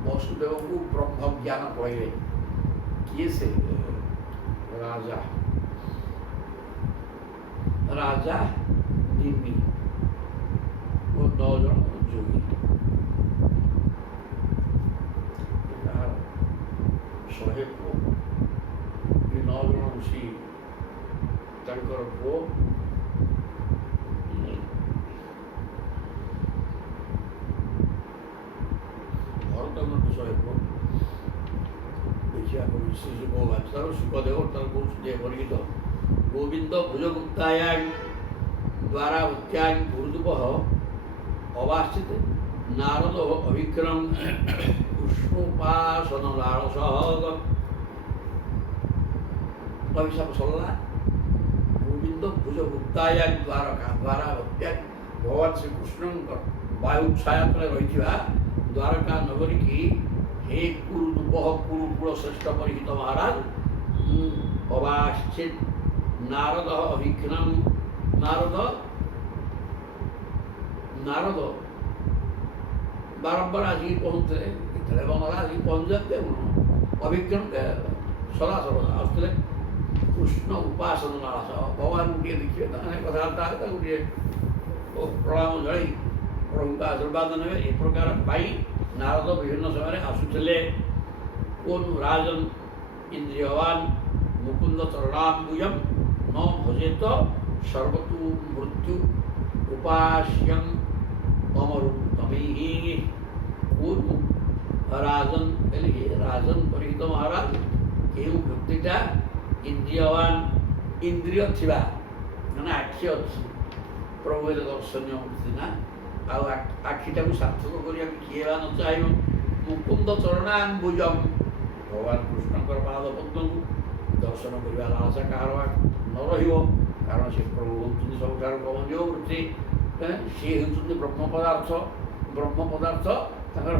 वसुदेव को ब्रह्म ज्ञान कहले किए से राजा निमि वो 9 जन जोगी शहे को 9 जन ऋषि तांकर को भरतगण शहे को देखिए श्री सुखदेव तर बहुत वर्णित गोविंद भुजगुप्तायां द्वारा उत्यां गुरुदुपः अवास्थित नारदो अभिक्रम पुष्पोपासन लालसः अभिशाप सल्ला गोविंद भुजगुप्तायां द्वारा उत्यां भगवान श्री कृष्ण वायु छाया तले रही द्वारका नगरी की हे कुरुदुपः कुरुकुल श्रेष्ठ परिहित महाराज अवाश्चित नारद अभिघ्नम नारद बारंबार आसिक पहुँचते आसिक पहुँच जाते अभिघ्न सदा सर्वदा आसते कृष्ण उपासन नाश भगवान गोटे देखिए कथबार्ता गोटे प्रणाम जड़े प्रभु का आशीर्वाद ने ए प्रकार पाई नारद विभिन्न समय आसुले कौन राजन इंद्रियवान मुकुंद चरणाम्बुजम न भजेत सर्वतु मृत्यु उपास्यम अमरुतमी कौन राजन राजन परिहित महाराज केउ व्यक्तिटा इंद्रियवान इंद्रिय थिबा माने आखि अछि प्रभु दर्शनीय मूर्ति ना आखिटा को सार्थक करिया किए न चाहिए मुकुंद चरणाम्बुजम भगवान कृष्ण पाद पद्म को दर्शन करने लालसा कहार न कारण से प्रभु होती सबुठार कमनीय वृत्ति सी होती ब्रह्म पदार्थ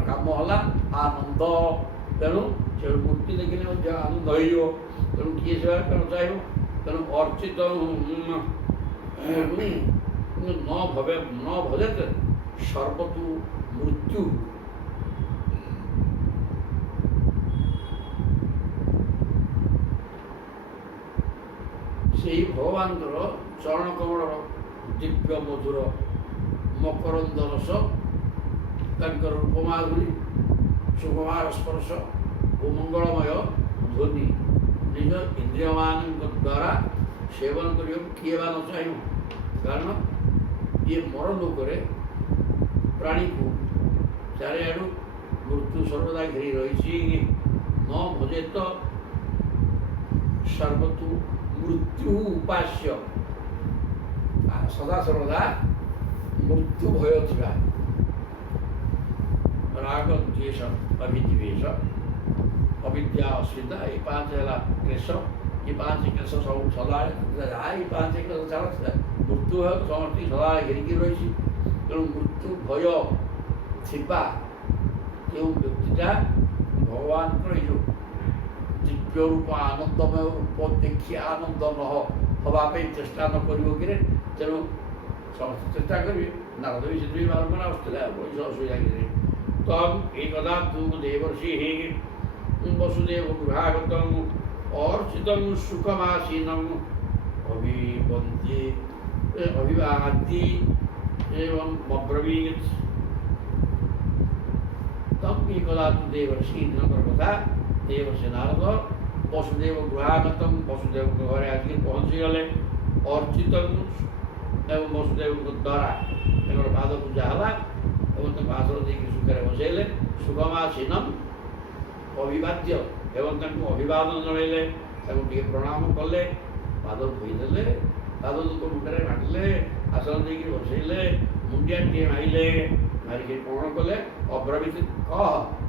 काम है आनंद तेणु से मूर्ति देखने आनंद हो तेणु किए सेवा कर चाहिए तेणु अर्चित न भजेत सर्वतु मृत्यु से भगवान चरण कमल दिव्य मधुर मकरंद रस रूपमाधुरी सुकुमार स्पर्श और मंगलमय ध्वनि निज इंद्रिय मान द्वारा सेवन कर किए न चाहिए कारण ये मर लोक प्राणी को चारिआडू मृत्यु सर्वदा घेरी रही न भजे तो सर्वतु मृत्यु उपास्य सदा सर्वदा मृत्यु भय थिबा राग द्वेष अभिनिवेश अविद्या अस्मिता ये पांच है क्लेश ये पांच क्लेश सब सदा ये पांच क्लेश चलता मृत्यु है समस्ती सदा घेरिकी रही तेणु मृत्यु भय थिबा जो व्यक्तिटा भगवान जो दिव्य रूप आनंदमय रूप देखी आनंद नवाई चेष्टा न कर तेणु समस्त चेष्टा करेंगे नारद भी से बारंबार आसुला असुविधा कि तम एक देवर्षि वसुदेव गृहागत अर्चित सुखमासीनम अभिवादी एवं अब्रवीत तम एक देवर्षि कथा देवर्षि नारद वसुदेव गृहागत वसुदेव घर आसिक पहुँची गले अर्चित एवं वसुदेव द्वारा पाद पूजा है आसन देखिए सुखे बसैले सुखमासीनम अभिवाद्य एवं अभिवादन जनइले टे प्रणाम कले पाद धोईदे पाद मुखर घाटिले आसन देखिए बसैले मुंडिया टे माइले मारिक कौन कले अब्रवीत कह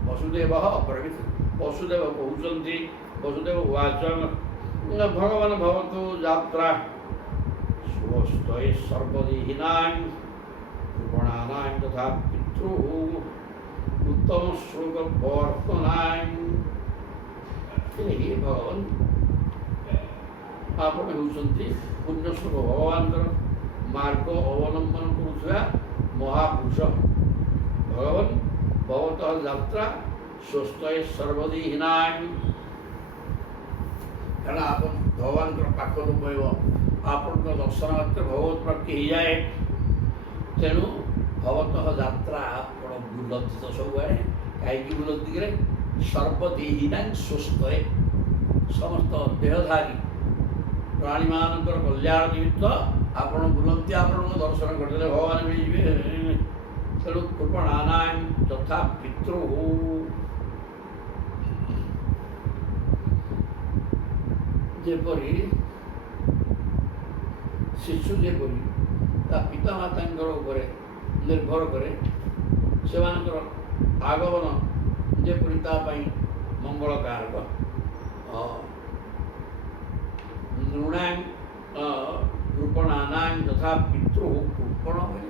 वसुदेव अब्रवीत वसुदेव कहते वसुदेव उवाच भगवान भवतु यात्रा शुभस्तये सर्वदेहिनां कृपणानां तथा पितृ उत्तम श्लोक वर्तनां भगवान आपण होती पुण्यश्लोक भगवान मार्ग अवलंबन करुवा महापुरुष भगवान भवतः यात्रा स्वस्थ सर्वदेहिनां कारण आप भगवान पाख लोक आपण दर्शन मात्र भगवत प्राप्ति हो जाए तेणु भवतः यात्रा आपण बुलती तो सब आए कहीं बुलती सर्वदेहिनां स्वस्थ समस्त देहधारी प्राणी मान कल्याण निमित्त आपण बुलती आपण दर्शन करदे भगवान मिलवे तेणु कृपणानां तथा पितृ जेपरी ଶିଶୁ ଯେପରି ତା ପିତାମାତାଙ୍କର ଉପରେ ନିର୍ଭର କରେ, ସେମାନଙ୍କର ଆଗମନ ଯେପରି ତା ପାଇଁ ମଙ୍ଗଳକାରକ। ନୃଣାଂ କୃପଣାନାଂ ତଥା ପିତୃ କୃପଣ ବୋଲି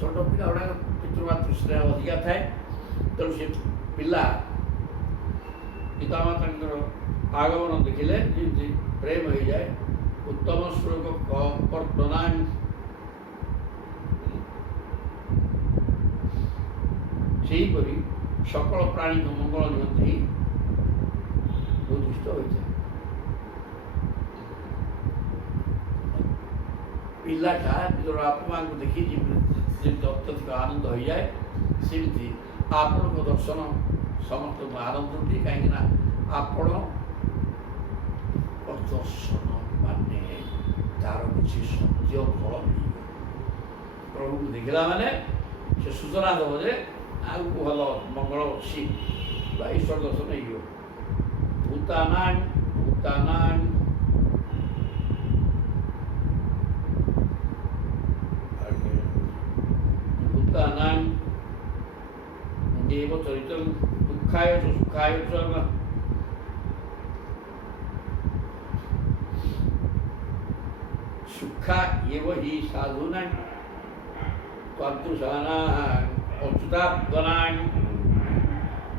ଛୋଟ ପିଲା ଗୁଡ଼ାକ ପିତୃମାତୃ ସ୍ନେହ ଅଧିକା ଥାଏ। ତେଣୁ ସେ ପିଲା ପିତାମାତାଙ୍କର ଆଗମନ ଦେଖିଲେ ଯେମିତି ପ୍ରେମ ହେଇଯାଏ। ଉତ୍ତମ ଶ୍ଲୋକ କପର୍ତ୍ତନାଂ ସେହିପରି ସକଳ ପ୍ରାଣୀଙ୍କ ମଙ୍ଗଳ ନିମନ୍ତେ ଉଦ୍ଦିଷ୍ଟ ହୋଇଥାଏ। ପିଲାଟା ନିଜର ବାପା ମାଆଙ୍କୁ ଦେଖି ଯେମିତି ଅତ୍ୟଧିକ ଆନନ୍ଦ ହୋଇଯାଏ, ସେମିତି ଆପଣଙ୍କ ଦର୍ଶନ ସମସ୍ତଙ୍କୁ ଆନନ୍ଦ ଦିଏ। କାହିଁକିନା ଆପଣ ଦର୍ଶନ ମାନେ ତାର କିଛି ସତ୍ୟ ଫଳ ମିଳିବ। ପ୍ରଭୁଙ୍କୁ ଦେଖିଲା ମାନେ ସେ ସୂଚନା ଦେବ ଯେ ଆଗକୁ ଭଲ ମଙ୍ଗଳ ଅଛି ବା ଈଶ୍ୱର ଦର୍ଶନ ହେଇଯିବ। ଭୂତାନାଂ देव चरित्रं दुःखाय च सुखाय च सुखा एव हि साधूनां त्वदृशानां अच्युतात्मनां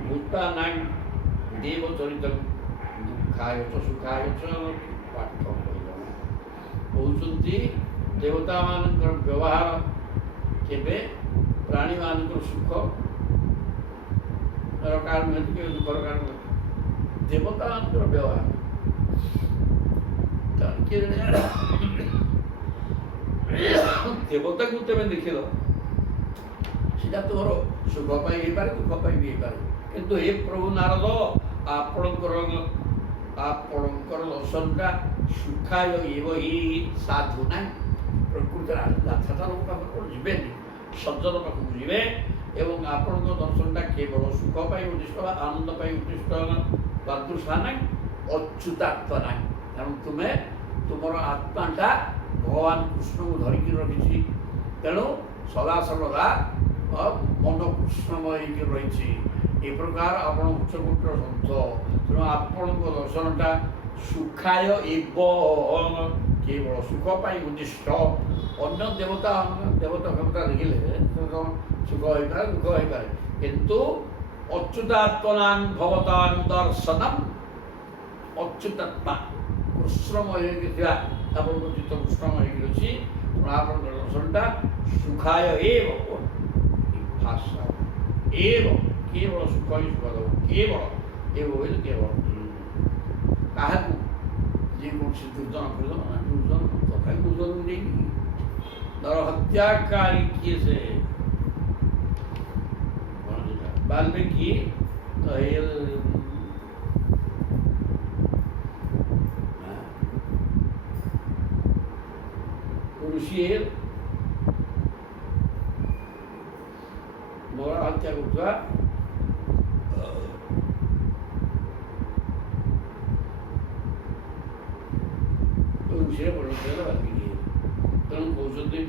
भूतानां देव चरित्रं दुःखाय च सुखाय च पाठ कହୁଛନ୍ତି देवता ମାନଙ୍କର ବ୍ୟବହାର କେବେ प्राणी ମାନଙ୍କର ସୁଖ कारण नृत्य के दुखर कारण देवता व्यवहार देवता को तुम देख सीधा तुम सुख पाई दुख पाई भी किंतु हे प्रभु नारद आपणकर दर्शनटा सुखाय एव हि साधु ना प्रकृति नाथाचार जी सज्जन पाखक जी एवं आपण दर्शनटा केवल सुख पाई उद्दिष्ट आनंद पाई उद्दिष्ट तादृशानां अच्युतात्मनां। तेणु तुम्हें तुमर आत्माटा भगवान कृष्ण को धरिकी रखी, तेणु सदा सर्वदा मन कृष्णमय रही। ए प्रकार आप उच्चकोटर सन्थ, तेणु आपण दर्शनटा सुखाय एवं केवल सुख पाई उद्दिष्ट। अन्य देवता देवता देखिले सुख हो पारे दुख हो पारे, किंतु अच्युतात्मनां भवतां दर्शनम अच्युतात्मा कृष्णमय आपन चित्त कृष्णमय अच्छी आप दर्शनटा सुखाय एव भाषा एव केवल सुख ही सुख दब केवल एवं केवल क्या जी कौन से दुर्जन दुर्जन तथा दुर्जन नहीं नर हत्याकारी किए से वाल्मीकि ऋषि मोर हत्या कर ऋषि वाल्मीकि तेणु कहते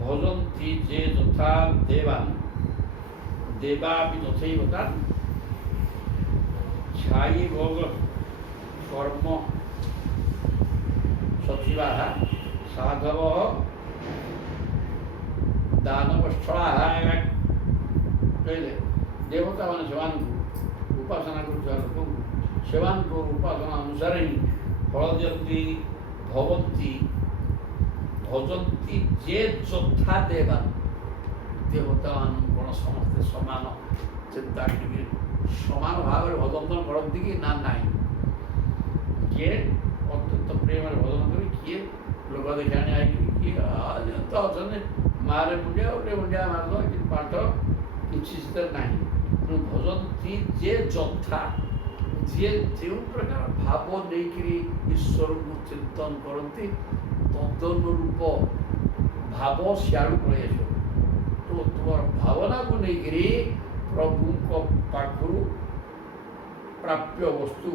भजन्ति जे तथा देवान् देवापि तथैव तान् छायी भोग कर्म सचिवाः साधवः दानवस्थलाः कहले देवता मैंने से उपासना कर उपासना अनुसार ही फल दियंती भवन्ति भजन्ति जे चोथा देवान् देवता कौन समस्ते समान चिंता करेंगे समान भाव में भजन करती कि ना नहीं किए अत्यंत प्रेम भजन कर किए लोक देखा आई किए तो अच्छे मारे मुंडिया गोटे मुंडिया मारद कि पाठ किसी ना भजन्ति जे जथा जी जो प्रकार भाव नहीं ईश्वर को चिंतन करती तदनुरूप भाव सियाड़ू पलि आस तो तुम भावना को लेकर प्रभु को पाखु प्राप्य वस्तु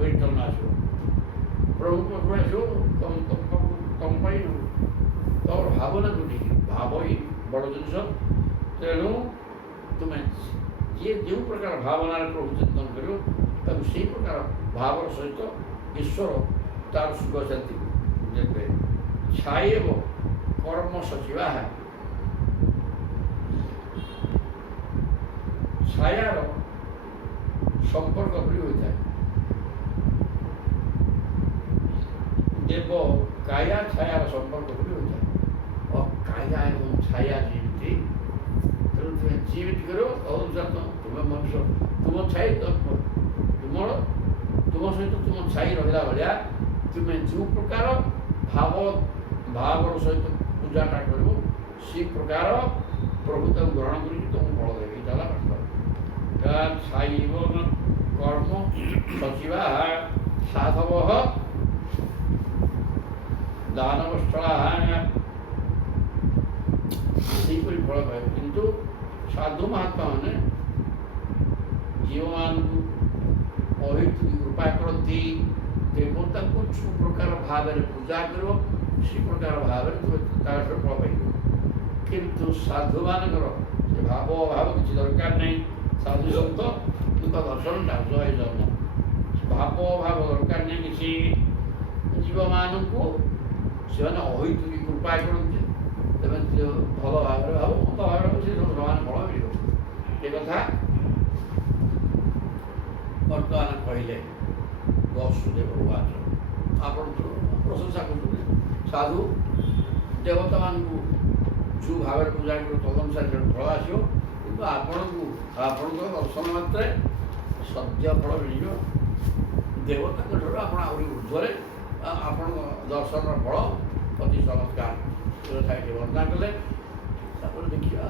रिटर्न आस प्रभु पाखु आस तुम ତୁମ ପାଇଁ ତମର ଭାବନାକୁ ନେଇକି ଭାବ ହିଁ ବଡ଼ ଜିନିଷ। ତେଣୁ ତୁମେ ଯିଏ ଯେଉଁ ପ୍ରକାର ଭାବନାରେ ପ୍ରଭୁ ଚିନ୍ତନ କରିବ ତାକୁ ସେହି ପ୍ରକାର ଭାବର ସହିତ ଈଶ୍ୱର ତାର ସୁଖ ଶାନ୍ତି ଦେବେ। ଛାଏବ କର୍ମ ସଚିବା, ଛାୟାର ସମ୍ପର୍କ ପରି ହୋଇଥାଏ। ଦେବ କାୟା ଛାୟାର ସମ୍ପର୍କ ପରି ହୋଇଥାଏ। କାୟା ଏବଂ ଛାୟା ଯେମିତି, ତେଣୁ ତୁମେ ଯେମିତି କରିବ ଅନୁସାରେ ତୁମେ ମଣିଷ, ତୁମ ଛାଇ ତୁମ ସହିତ ତୁମ ଛାଇ ରହିଲା ଭଳିଆ ତୁମେ ଯେଉଁ ପ୍ରକାର ଭାବର ସହିତ ପୂଜାଟା କରିବ ସେ ପ୍ରକାର ପ୍ରଭୁ ତାକୁ ଗ୍ରହଣ କରିକି ତୁମକୁ ଫଳ ଦେବେ। ଏଇଟା ହେଲା ପାଠ। ଛାଇବ କର୍ମ ସଚିବା ସାଧବ ଦାନବସ୍ଥଳା, ସେହିପରି ଫଳ ପାଇବ। କିନ୍ତୁ ସାଧୁ ମହାତ୍ମାମାନେ ଜୀବମାନଙ୍କୁ ଅହେତୁକ କୃପା କରନ୍ତି। ଦେବତାଙ୍କୁ ଯେଉଁ ପ୍ରକାର ଭାବରେ ପୂଜା କରିବ ସେ ପ୍ରକାର ଭାବରେ ତୁମେ ତାଠାରୁ ଫଳ ପାଇବ। କିନ୍ତୁ ସାଧୁମାନଙ୍କର ସେ ଭାବ ଅଭାବ କିଛି ଦରକାର ନାହିଁ। ସାଧୁ ସନ୍ତଙ୍କ ଦର୍ଶନଟା ଜୟ ଜଗନ୍ନାଥ। ଭାବ ଅଭାବ ଦରକାର ନାହିଁ କିଛି। ଜୀବମାନଙ୍କୁ ସେମାନେ ଅହେତୁକ କୃପା କରନ୍ତି। ତେବେ ଭଲ ଭାବରେ ଭାବ, ମନ୍ଦ ଭାବରେ ଭାବ, ସେ ସବୁ ସମାନ ଫଳ ମିଳିବ। ଏ କଥା ବର୍ତ୍ତମାନ କହିଲେ ବସୁଦେବ ଉବାଚ। ଆପଣ ପ୍ରଶଂସା କରୁଛନ୍ତି ସାଧୁ ଦେବତାମାନଙ୍କୁ ଯେଉଁ ଭାବରେ ପୂଜା କରିବ ତଦନୁସାରେ ଫଳ ଆସିବ। କିନ୍ତୁ ଆପଣଙ୍କ ଦର୍ଶନ ମାତ୍ରେ ସଦ୍ୟ ଫଳ ମିଳିବ। ଦେବତାଙ୍କ ଠାରୁ ଆପଣ ଆହୁରି ଊର୍ଦ୍ଧ୍ୱରେ ଆପଣଙ୍କ ଦର୍ଶନର ଫଳ ଅତି ଚମତ୍କାର। ଏଠି ବର୍ଣ୍ଣନା କଲେ। ତାପରେ ଦେଖିବା।